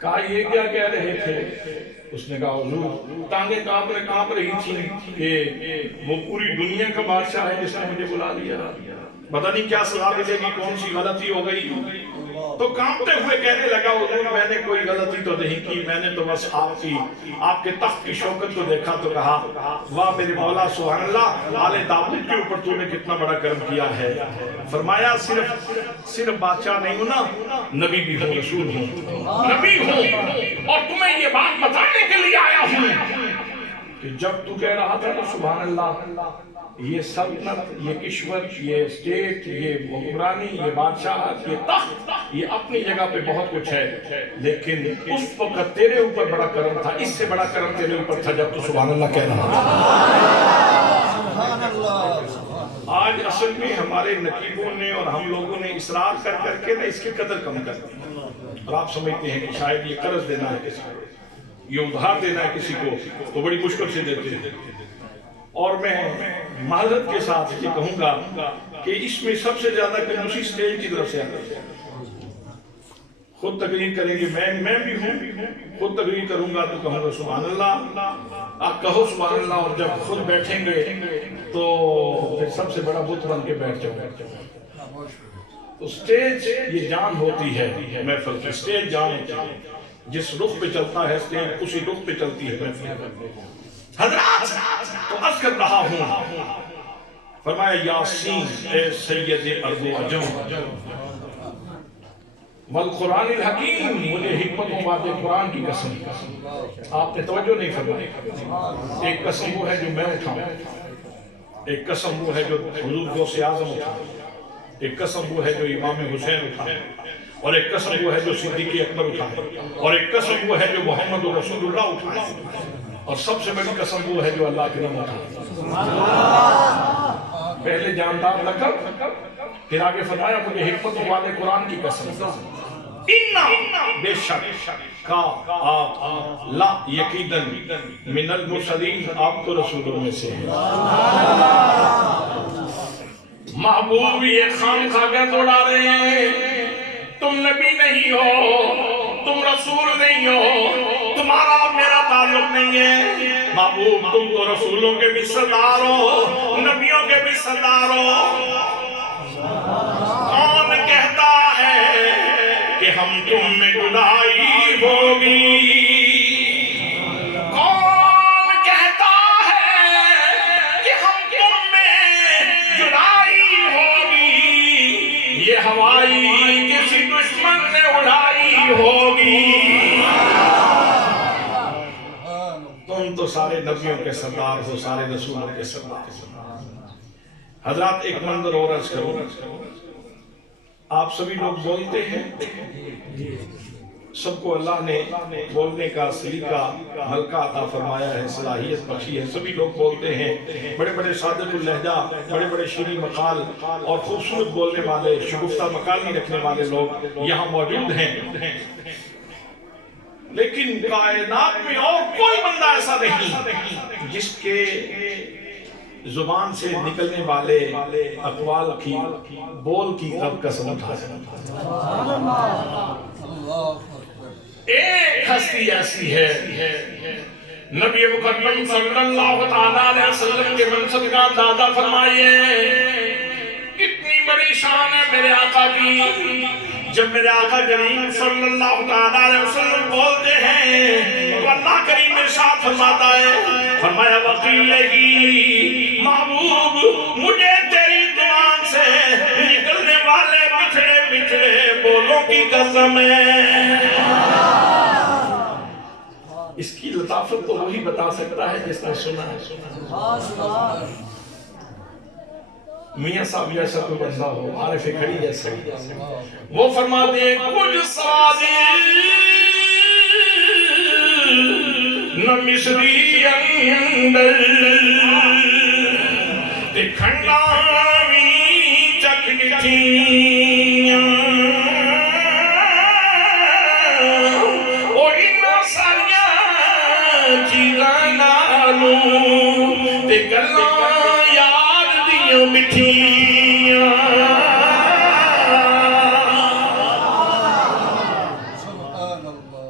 کہا یہ کیا کہہ رہے تھے؟ اس نے کہا حضور ٹانگیں کانپ رہی تھی کہ وہ پوری دنیا کا بادشاہ ہے جس نے مجھے بلا لیا، پتہ نہیں کیا سزا ملے گی، کون سی غلطی ہو گئی۔ تو کانپتے ہوئے کہنے لگا حضور میں نے کوئی غلطی تو نہیں کی، میں نے تو بس آپ کے تخت کی شوکت کو دیکھا تو کہا واہ میرے مولا سبحان اللہ، آل داؤد کے اوپر تو نے کتنا بڑا کرم کیا ہے۔ فرمایا صرف بادشاہ نہیں ہوں نا، نبی بھی ہوں، رسول ہوں، نبی ہوں، اور تمہیں یہ بات بتانے کے لیے آیا ہوں کہ جب تو کہہ رہا تھا تو سبحان اللہ، یہ سلطنت، یہ کشور، یہ اسٹیٹ، یہ حکمرانی، یہ بادشاہت، یہ تخت، یہ اپنی جگہ پہ بہت کچھ ہے، لیکن اس وقت تیرے اوپر بڑا کرم تھا، اس سے بڑا کرم تیرے اوپر تھا جب تو سبحان اللہ کہہ رہا تھا۔ آج اصل میں ہمارے نقیبوں نے اور ہم لوگوں نے اصرار کر کر کے اس کی قدر کم کر دی، اور آپ سمجھتے ہیں کہ شاید یہ قرض دینا ہے کسی کو، یہ ادھار دینا ہے کسی کو تو بڑی مشکل سے دیتے ہیں۔ اور میں معذرت کے ساتھ یہ کہوں گا کہ اس میں سب سے زیادہ کنجوسی اسٹیج کی طرف سے آتی ہے۔ خود تقریر کریں گے، میں بھی ہوں، خود تقریر کروں گا تو کہوں گا سبحان اللہ، آپ کہو سبحان اللہ، اور جب خود بیٹھیں گے تو پھر سب سے بڑا بت بن کے بیٹھ جاؤ۔ تو اسٹیج یہ جان ہوتی ہے محفل کی، اسٹیج جان ہوتی ہے، جس رخ پہ چلتا ہے اسٹیج اسی رخ پہ چلتی ہے محفل۔ حضرات تو عرض کر رہا ہوں، فرمایا یاسین اے سید ارب و عجم والقرآن الحکیم، مجھے حکمت و بات قرآن کی قسم۔ آپ نے توجہ نہیں فرمائی، ایک قسم وہ ہے جو میں اٹھاؤں، ایک قسم وہ ہے جو حضور غوث اعظم اٹھاؤں، ایک قسم وہ ہے جو امام حسین اٹھائے، اور ایک قسم وہ ہے جو صدیق اکبر اٹھائے، اور ایک قسم وہ ہے جو محمد رسول اللہ اٹھائے، اور سب سے بڑی قسم وہ ہے جو اللہ کے نام اٹھائے۔ پہلے جاندار لقب، پھر آگے فرمایا مجھے حکمت والے قرآن کی قسم، بے شک کا آپ لا یقیدن من المرسلین، آپ تو رسولوں میں سے ہیں۔ محبوب یہ خام کھا کے توڑا رہے ہیں، تم نبی نہیں ہو، تم رسول نہیں ہو، تمہارا میرا تعلق نہیں ہے۔ محبوب تم تو رسولوں کے بھی سردار ہو، نبیوں کے بھی سردار ہو۔ کون کہتا ہے کہ ہم تم میں جدائی ہوگی؟ کون کہتا ہے کہ ہم تم میں جدائی ہوگی؟ یہ ہوائی کسی دشمن نے اڑائی ہوگی۔ تم تو سارے نبیوں کے سردار ہو، سارے رسولوں کے سردار ہو۔ حضرات ایک منظر اور عرض کرو، آپ سبھی لوگ بولتے ہیں، سب کو اللہ نے بولنے کا سلیقہ حلقہ عطا فرمایا ہے، صلاحیت بخشی ہے، سبھی لوگ بولتے ہیں، بڑے بڑے صادق اللہجہ، بڑے بڑے شیریں مقال اور خوبصورت بولنے والے، شگفتہ مقامی رکھنے والے لوگ یہاں موجود ہیں، لیکن کائنات میں اور کوئی بندہ ایسا نہیں جس کے زبان سے نکلنے والے اقوال کی، بول کی رب قسم اٹھا سکتا۔ ایک ہستی ایسی ہے، نبی مکرم صلی اللہ علیہ وسلم کے منصب کا اندازہ فرمائیے، کتنی بڑی شان ہے میرے آقا کی، جب میرے آقا کریم صلی اللہ علیہ وسلم بولتے ہیں تو اللہ کریم ارشاد فرماتا ہے، فرمایا وقیلہی محبوب مجھے تیری زبان سے نکلنے والے بچھڑے بچھڑے بولوں کی قسم ہے۔ اس کی لطافت تو وہی بتا سکتا ہے جس نے سنا ہے۔ میاں صاحب جیسا کوئی بندہ ہو، عارف کھڑی جیسا وہ فرماتے ہیں کچھ سادی نہ مصری اندر تے کھنڈاوی چک نٹھیاں او انہاں ساریاں چیزاں نالوں تے گلاں مٹھیاں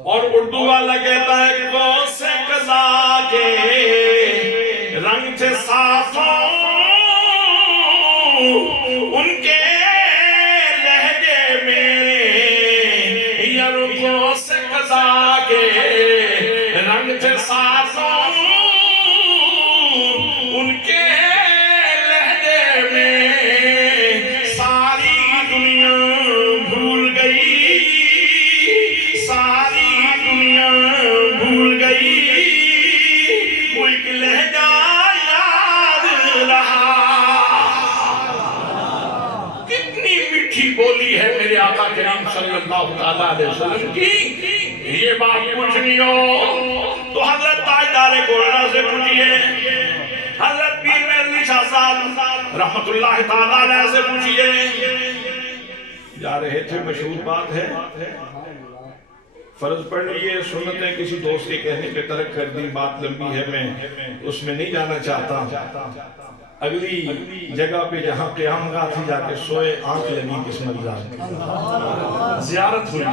اور اردو والا کہتا ہے کو سے قضا کے رنگ تھے ساتھوں ان کے لہجے میرے یار کو سے قضا کے رنگ تھے ساتھوں ان کے بولی ہے میرے آقا کریم صلی اللہ علیہ وسلم کی۔ یہ بات پوچھنی ہو تو حضرت تاجدار گولڑا سے پوچھئے، حضرت پیر مہر علی شاہ صاحب رحمت اللہ تعالیٰ علیہ سے پوچھئے۔ جا رہے تھے مشہور بات ہے، فرض پڑھ لیے، سنتیں کسی دوست کے کہنے پہ ترک کر دی، بات لمبی ہے، میں اس میں نہیں جانا چاہتا۔ اگلی جگہ پہ جہاں قیام گاہ تھی جا کے سوئے، آنکھ لگی قسمت زار زیارت ہوئی،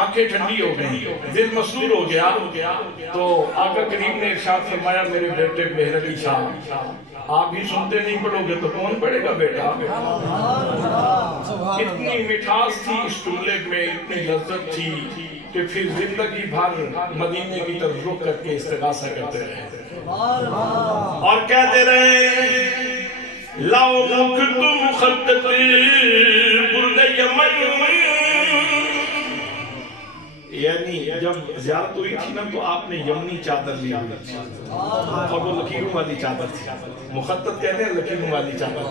آنکھیں ٹھنڈی ہو گئی، دل مسرور ہو گیا، تو آقا کریم نے ارشاد فرمایا میرے بیٹے مہر علی شاہ آپ ہی سنتے نہیں پڑھو گے تو کون پڑھے گا بیٹا؟ اتنی مٹھاس تھی اس چولہے میں، اتنی لذت تھی کہ پھر زندگی بھر مدینے کی طرف رخ کر کے استغاثہ کرتے رہے اور کہتے رہے لو مکتم خطت برد یمن، یعنی جب زیارت ہوئی تھی نا تو آپ نے یمنی چادر لی ہوئی تھی اور وہ لکیروں والی چادر تھی، مخطط کہتے ہیں لکیروں والی چادر۔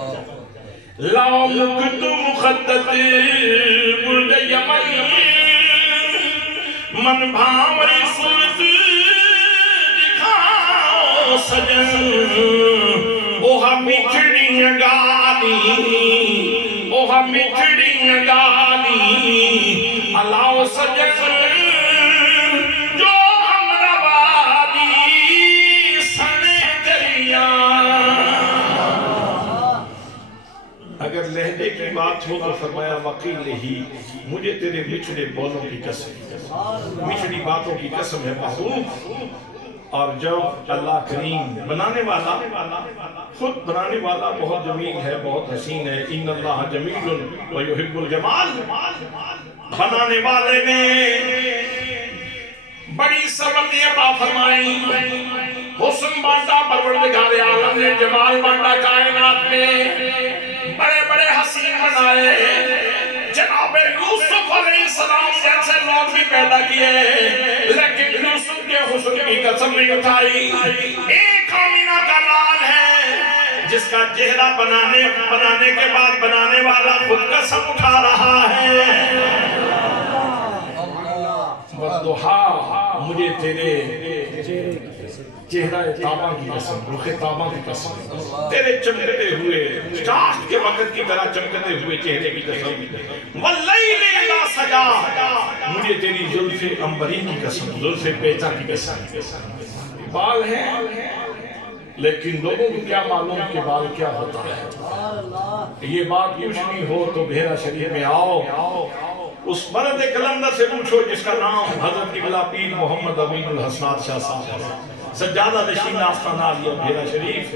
لو مکتم خطت برد یمن من بھاوری صورت دکھاؤ سجن، اوہا مٹھڑیاں گالی، اوہا مٹھڑیاں گالی علاؤ سجن جو ہم روادی سنے دریا۔ اگر لہجے کی بات ہو تو فرمایا وقیل ہی مجھے تیرے مچھڑے بولوں کی قسم، مچھڑی باتوں کی قسم ہے محبوب۔ اور جب اللہ کریم بنانے والا، خود بنانے والا بہت جمیل ہے، بہت حسین ہے، ان اللہ جمیل ویحب الجمال، بنانے والے نے بڑی سبقی عطا فرمائی، حسن بانٹا پروردگار عالم نے، جمال بانٹا کائنات میں، بڑے بڑے حسین بنائے، جناب یوسف علیہ السلام جیسے لوگ بھی پیدا کیے، لیکن یوسف کے حسن کی قسم نہیں اٹھائی۔ ایک آمینہ کا لال ہے جس کا چہرہ بنانے کے بعد بنانے والا خود قسم اٹھا رہا ہے، والضحیٰ مجھے تیرے چہرہ تابہ کی قسم، رخ تابہ کی قسم، تیرے چمکتے ہوئے چاند کے وقت کی طرح چمکتے ہوئے چہرے کی قسم، واللیل اذا سجا مجھے تیری زلف عنبری کی قسم، زلف پیچا کی قسم۔ بال ہیں لیکن لوگوں کو کیا معلوم کہ بال کیا ہوتا ہے۔ یہ بات پوچھنی ہو تو بحیرہ شریف میں آؤ، اس مرد کلندر سے پوچھو جس کا نام حضرت قبلہ پیر محمد امین الحسنات شاہ صاحب ہے، سجادہ نشین آستانہ علیہ بحیرہ شریف۔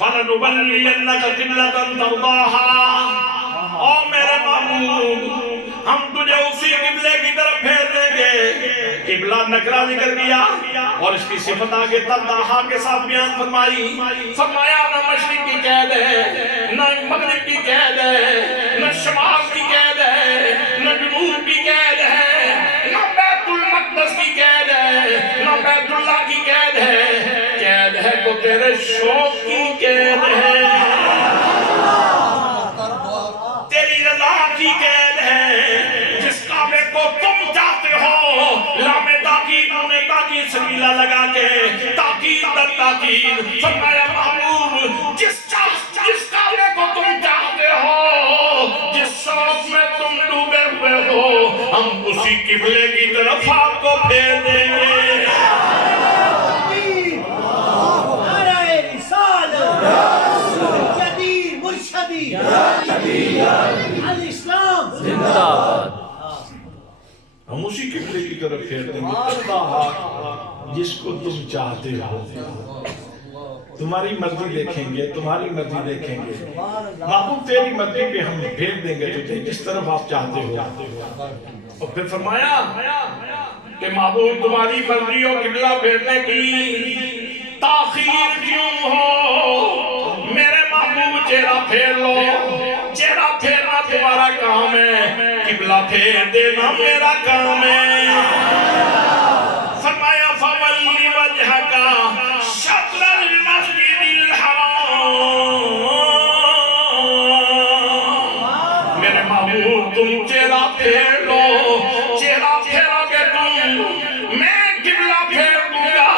فَلَنُوَلِّيَنَّكَ قِبْلَةً تَرْضَاهَا، او میرے محبوب ہم تجھے اسی قبلے کی طرف پھیر دیں گے۔ قبلہ نکرہ ذکر کیا اور اس کی صفت آگے ترداہا کے ساتھ بیان فرمائی، فرمایا نہ مشرق کی قید ہے، نہ مغرب کی قید ہے، نہ شمال کی قید ہے، نہ جنوب کی قید ہے، نہ بیت المقدس کی قید ہے، نہ بیت اللہ کی قید ہے، قید ہے تو تیرے شوق کی قید ہے، تیری رضا کی قید ہے، جس کعبے کو تم چاہتے ہو، لام تاکید انہیں تاکید سبیلہ لگا کے تاکید در تاکید فرمایا محبوب جس کعبے کو تم چاہتے ہو، جس شوق میں تم ڈوبے ہوئے ہو، ہم اسی قبلے کی طرف آپ کو پھیر دیں گے۔ ہم اسی قبلے کی طرف پھیر دیں گے جس کو تم چاہتے ہو، تمہاری مرضی دیکھیں گے، تمہاری مرضی دیکھیں گے، محبوب تیری مرضی پہ ہم پھیر دیں گے تجھے جس طرف آپ چاہتے ہو۔ اور پھر فرمایا کہ محبوب تمہاری مرضی ہو قبلہ پھیرنے کی، تاخیر کیوں ہو؟ میرے محبوب چہرہ پھیر لو، چہرہ پھیرنا تمہارا کام ہے، قبلہ پھیر دینا میرا کام ہے۔ فرمایا فَوَلِّ وَجْهَكَ شَطْرَ الْمَسْجِدِ الْحَرَامِ، میرے محبوب تم چہرہ پھیر لو، چہرہ پھیرو گے تم، میں قبلہ پھیر دوں گا۔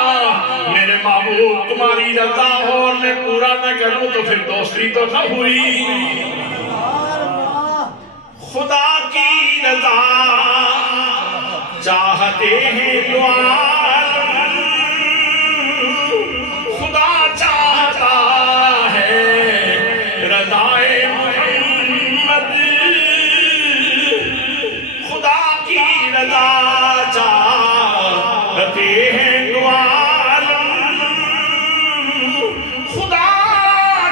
میرے محبوب تمہاری رضا ہو اور میں پورا نہ کروں تو پھر دوستی تو نہ ہوئی۔ خدا کی رضا چاہتے ہیں دو عالم، خدا چاہتا ہے رضائے محمد، خدا کی رضا چاہتے ہیں دو عالم، خدا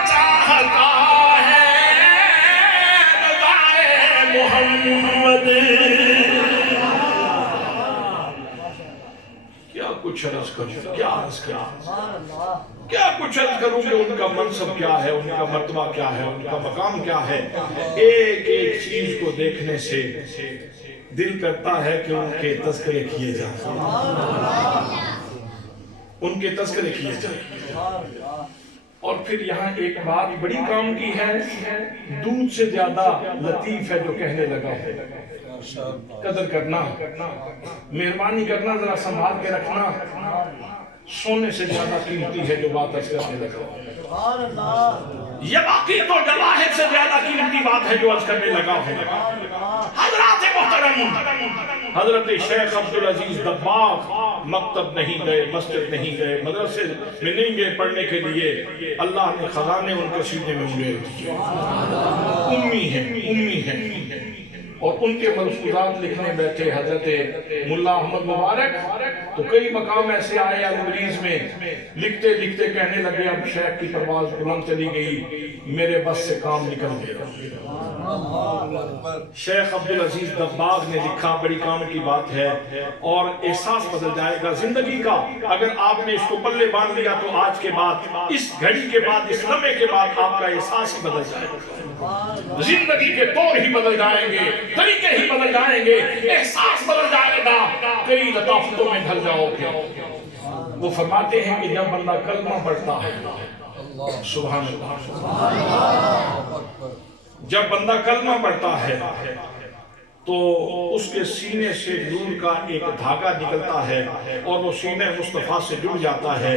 چاہتا ہے رضائے محمد۔ کیا کچھ عرض کروں، کیا عرض کروں، کیا کچھ عرض کروں کہ ان کا منصب کیا ہے، ان کا مرتبہ کیا ہے، ان کا مقام کیا ہے۔ ایک ایک چیز کو دیکھنے سے دل کرتا ہے کہ ان کے تذکرے کیے جائیں، ان کے تذکرے کیے جائیں۔ اور پھر یہاں ایک بات بڑی کام کی ہے، دودھ سے زیادہ لطیف ہے جو کہنے لگا ہے، قدر کرنا، مہربانی کرنا، ذرا سنبھال کے رکھنا، سونے سے زیادہ قیمتی ہے جو بات عرض کرنے لگا۔ یہ باقی تو جواہر سے زیادہ قیمتی بات ہے جو عرض کرنے لگا ہوں۔ حضرات محترم، حضرت شیخ عبدالعزیز دباغ مکتب نہیں گئے، مسجد نہیں گئے، مدرسے میں نہیں گئے پڑھنے کے لیے، اللہ نے خزانے ان کے سینے میں ہوئے، امی ہیں، اور ان کے ملفوظات لکھنے بیٹھے حضرت ملا احمد مبارک، تو کئی مقام ایسے آئے البریز میں، لکھتے لکھتے کہنے لگے اب شیخ کی پرواز بلند چلی گئی، میرے بس سے کام نکل گیا۔ شیخ عبدالعزیز دباغ نے لکھا، بڑی کام کی بات ہے، اور احساس بدل جائے گا زندگی کا اگر آپ نے اس کو پلے باندھ لیا تو آج کے بعد، اس گھڑی کے بعد، اس لمحے کے بعد آپ کا احساس ہی بدل جائے گا، زندگی کے طور ہی بدل جائیں گے، طریقے ہی بدل جائیں گے، احساس بدل جائے گا، کئی لطافتوں میں ڈھل جاؤ گے۔ وہ فرماتے ہیں کہ جب بندہ کلمہ پڑھتا ہے، سبحان اللہ، جب بندہ کلمہ پڑھتا ہے تو اس کے سینے سے نور کا ایک دھاگا نکلتا ہے اور وہ سینہ مصطفیٰ سے جڑ جاتا ہے،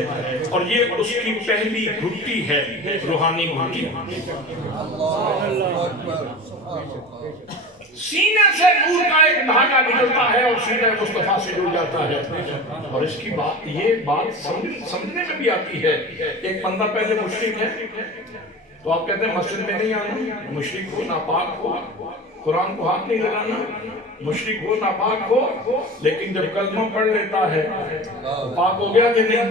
اور یہ اس کی پہلی گھٹی ہے، روحانی گھٹی۔ سینے سے نور کا ایک دھاگا نکلتا ہے اور سینہ مصطفیٰ سے جڑ جاتا ہے، اور اس کی بات، یہ بات سمجھنے میں بھی آتی ہے۔ ایک بندہ پہلے مشرک ہے تو آپ کہتے ہیں مسجد میں نہیں آنا، مشرک ہو، ناپاک ہو، قرآن کو ہاتھ نہیں لگانا، مشرک ہو، ناپاک ہو، لیکن جب کلمہ پڑھ لیتا ہے پاک ہو گیا کہ نہیں؟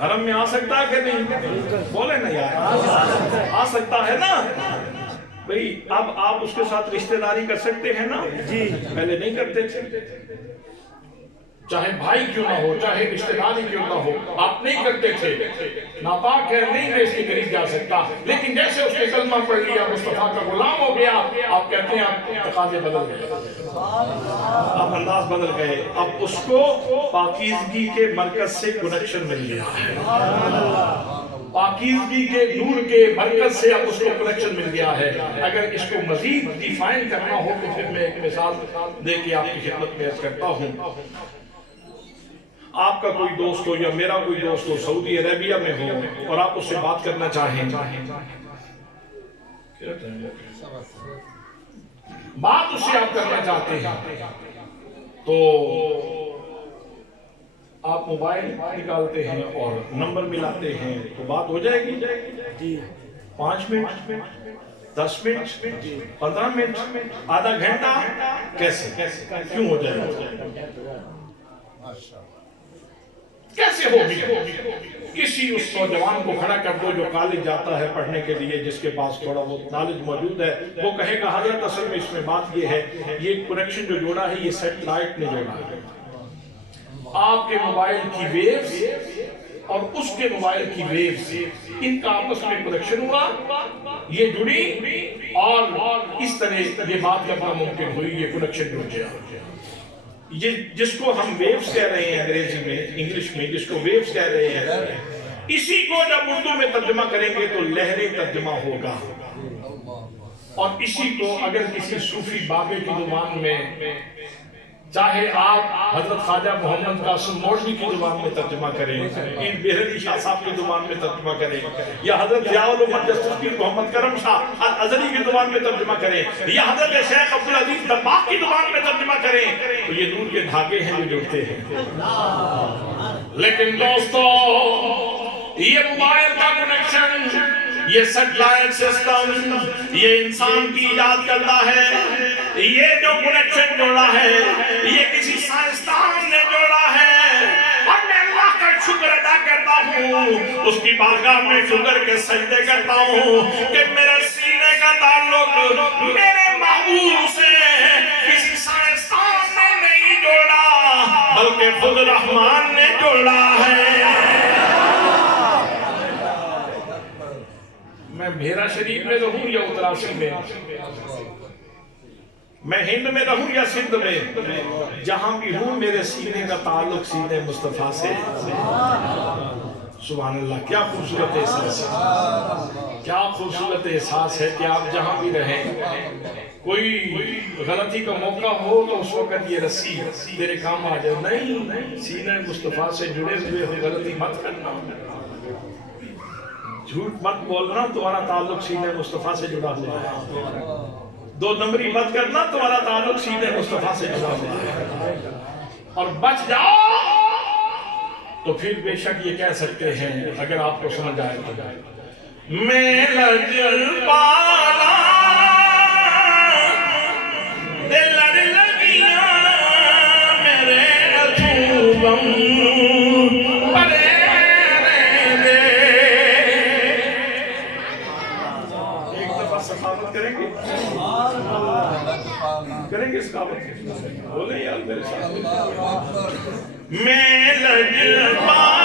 حرم میں آ سکتا ہے کہ نہیں؟ بولے نا یار، آ سکتا ہے نا بھئی؟ اب آپ اس کے ساتھ رشتہ داری کر سکتے ہیں نا؟ جی پہلے نہیں کرتے تھے، چاہے بھائی کیوں نہ ہو، چاہے رشتہ داری کیوں نہ ہو، آپ نہیں کرتے تھے، ناپاک ہے، نہیں میں اس کے قریب جا سکتا۔ لیکن جیسے اس نے کلمہ پڑھ لیا، مصطفیٰ کا غلام ہو گیا، آپ کہتے ہیں آپ تقاضے بدل گئے، آپ انداز بدل گئے، اب اس کو پاکیزگی کے مرکز سے کنیکشن مل گیا ہے، پاکیزگی کے نور کے مرکز سے اب اس کو کنیکشن مل گیا ہے۔ اگر اس کو مزید ڈیفائن کرنا ہو تو پھر میں ایک مثال دے کے آپ کی خدمت میں عرض کرتا ہوں۔ آپ کا کوئی دوست ہو یا میرا کوئی دوست ہو، سعودی عربیہ میں ہو، اور آپ اس سے بات کرنا چاہیں، بات اس سے آپ کرنا چاہتے ہیں، تو آپ موبائل نکالتے ہیں اور نمبر ملاتے ہیں تو بات ہو جائے گی؟ 5 منٹ، 10 منٹ، 15 منٹ، آدھا گھنٹہ، کیسے کیوں ہو جائے گا؟ کیسے ہوگی؟ کسی اس نوجوان کو کھڑا کر دو جو کالج جاتا ہے پڑھنے کے لیے، جس کے پاس تھوڑا بہت نالج موجود ہے، وہ کہے گا حضرت اصل میں اس میں بات یہ ہے، یہ کنیکشن جو جوڑا ہے یہ سیٹلائٹ نے جوڑا ہے، آپ کے موبائل کی ویوز اور اس کے موبائل کی ویوز، ان کا آپس میں کنیکشن ہوا، یہ جڑی، اور اس طرح یہ بات کرنا ممکن ہوئی، یہ کنیکشن جڑ گیا۔ یہ جس کو ہم ویوز کہہ رہے ہیں انگریزی میں، انگلش میں جس کو ویوز کہہ رہے ہیں، اسی کو جب اردو میں ترجمہ کریں گے تو لہریں ترجمہ ہوگا، اور اسی کو اگر کسی صوفی بابے کی زبان میں، چاہے آپ حضرت خواجہ محمد قاسم مولوی کی زبان میں ترجمہ کریں، پیر بہرلی شاہ صاحب کی زبان میں ترجمہ کریں، یا حضرت ضیاء الامت جسٹس پیر محمد کرم شاہ الازہری کی زبان میں ترجمہ کریں، یا حضرت شیخ عبدالعزیز دباغ کی زبان میں ترجمہ کریں، تو یہ نور کے دھاگے ہیں جو جڑتے ہیں۔ لیکن دوستو، یہ موبائل کا کنیکشن، یہ سیٹلائٹ سسٹم، یہ انسان کی ایجاد کرتا ہے، یہ جو کنیکشن جوڑا ہے یہ کسی سائنسدان نے جوڑا ہے، اور میں اللہ کا شکر ادا کرتا ہوں، اس کی بارگاہ میں شکر کے سجدے کرتا ہوں کہ میرے سینے کا تعلق میرے محبوب سے کسی سائنسدان نے نہیں جوڑا، بلکہ خود رحمان نے جوڑا ہے۔ میں بھیرا شریف میں رہوں یا اتراسی میں، میں ہند میں رہوں یا سندھ میں، جہاں بھی ہوں میرے سینے کا تعلق سینے مصطفیٰ سے۔ سبحان اللہ، کیا خوبصورت احساس ہے، کیا خوبصورت احساس ہے کہ آپ جہاں بھی رہیں، کوئی غلطی کا موقع ہو تو اس وقت یہ رسی تیرے کام آ جائے، نہیں، سینے مصطفیٰ سے جڑے ہوئے ہو، غلطی مت کرنا، جھوٹ مت بولنا، تمہارا تعلق سینے مصطفیٰ سے جڑا ہوا ہے، 2 نمبری مت کرنا، تمہارا تعلق سینے مصطفیٰ سے جڑا ہوا ہے، اور بچ جاؤ تو پھر بے شک یہ کہہ سکتے ہیں اگر آپ کو سمجھ آئے تو، میں لج پالا دل لگیاں میرے اتھوبم پرے دے۔ ایک دفعہ سخاوت کریں گے، کریں گے سخاوت، بولیں یار میرے ساتھ، میں لج پالا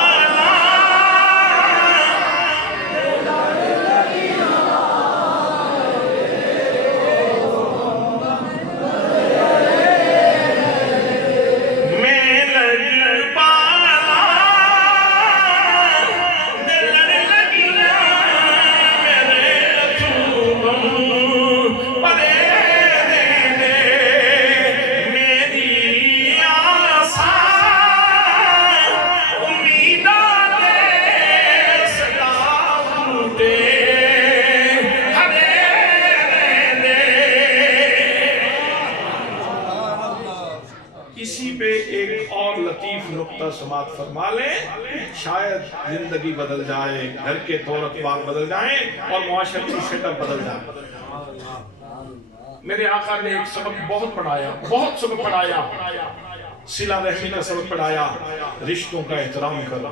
سماعت فرما لیں، شاید زندگی بدل جائے، گھر کے طور اطوار بدل جائیں اور معاشرتی سیٹ اپ بدل جائے۔ میرے آقا نے ایک سبق بہت پڑھایا، بہت سبق پڑھایا، صلہ رحمی کا سبق پڑھایا، رشتوں کا احترام کرو،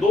2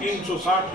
360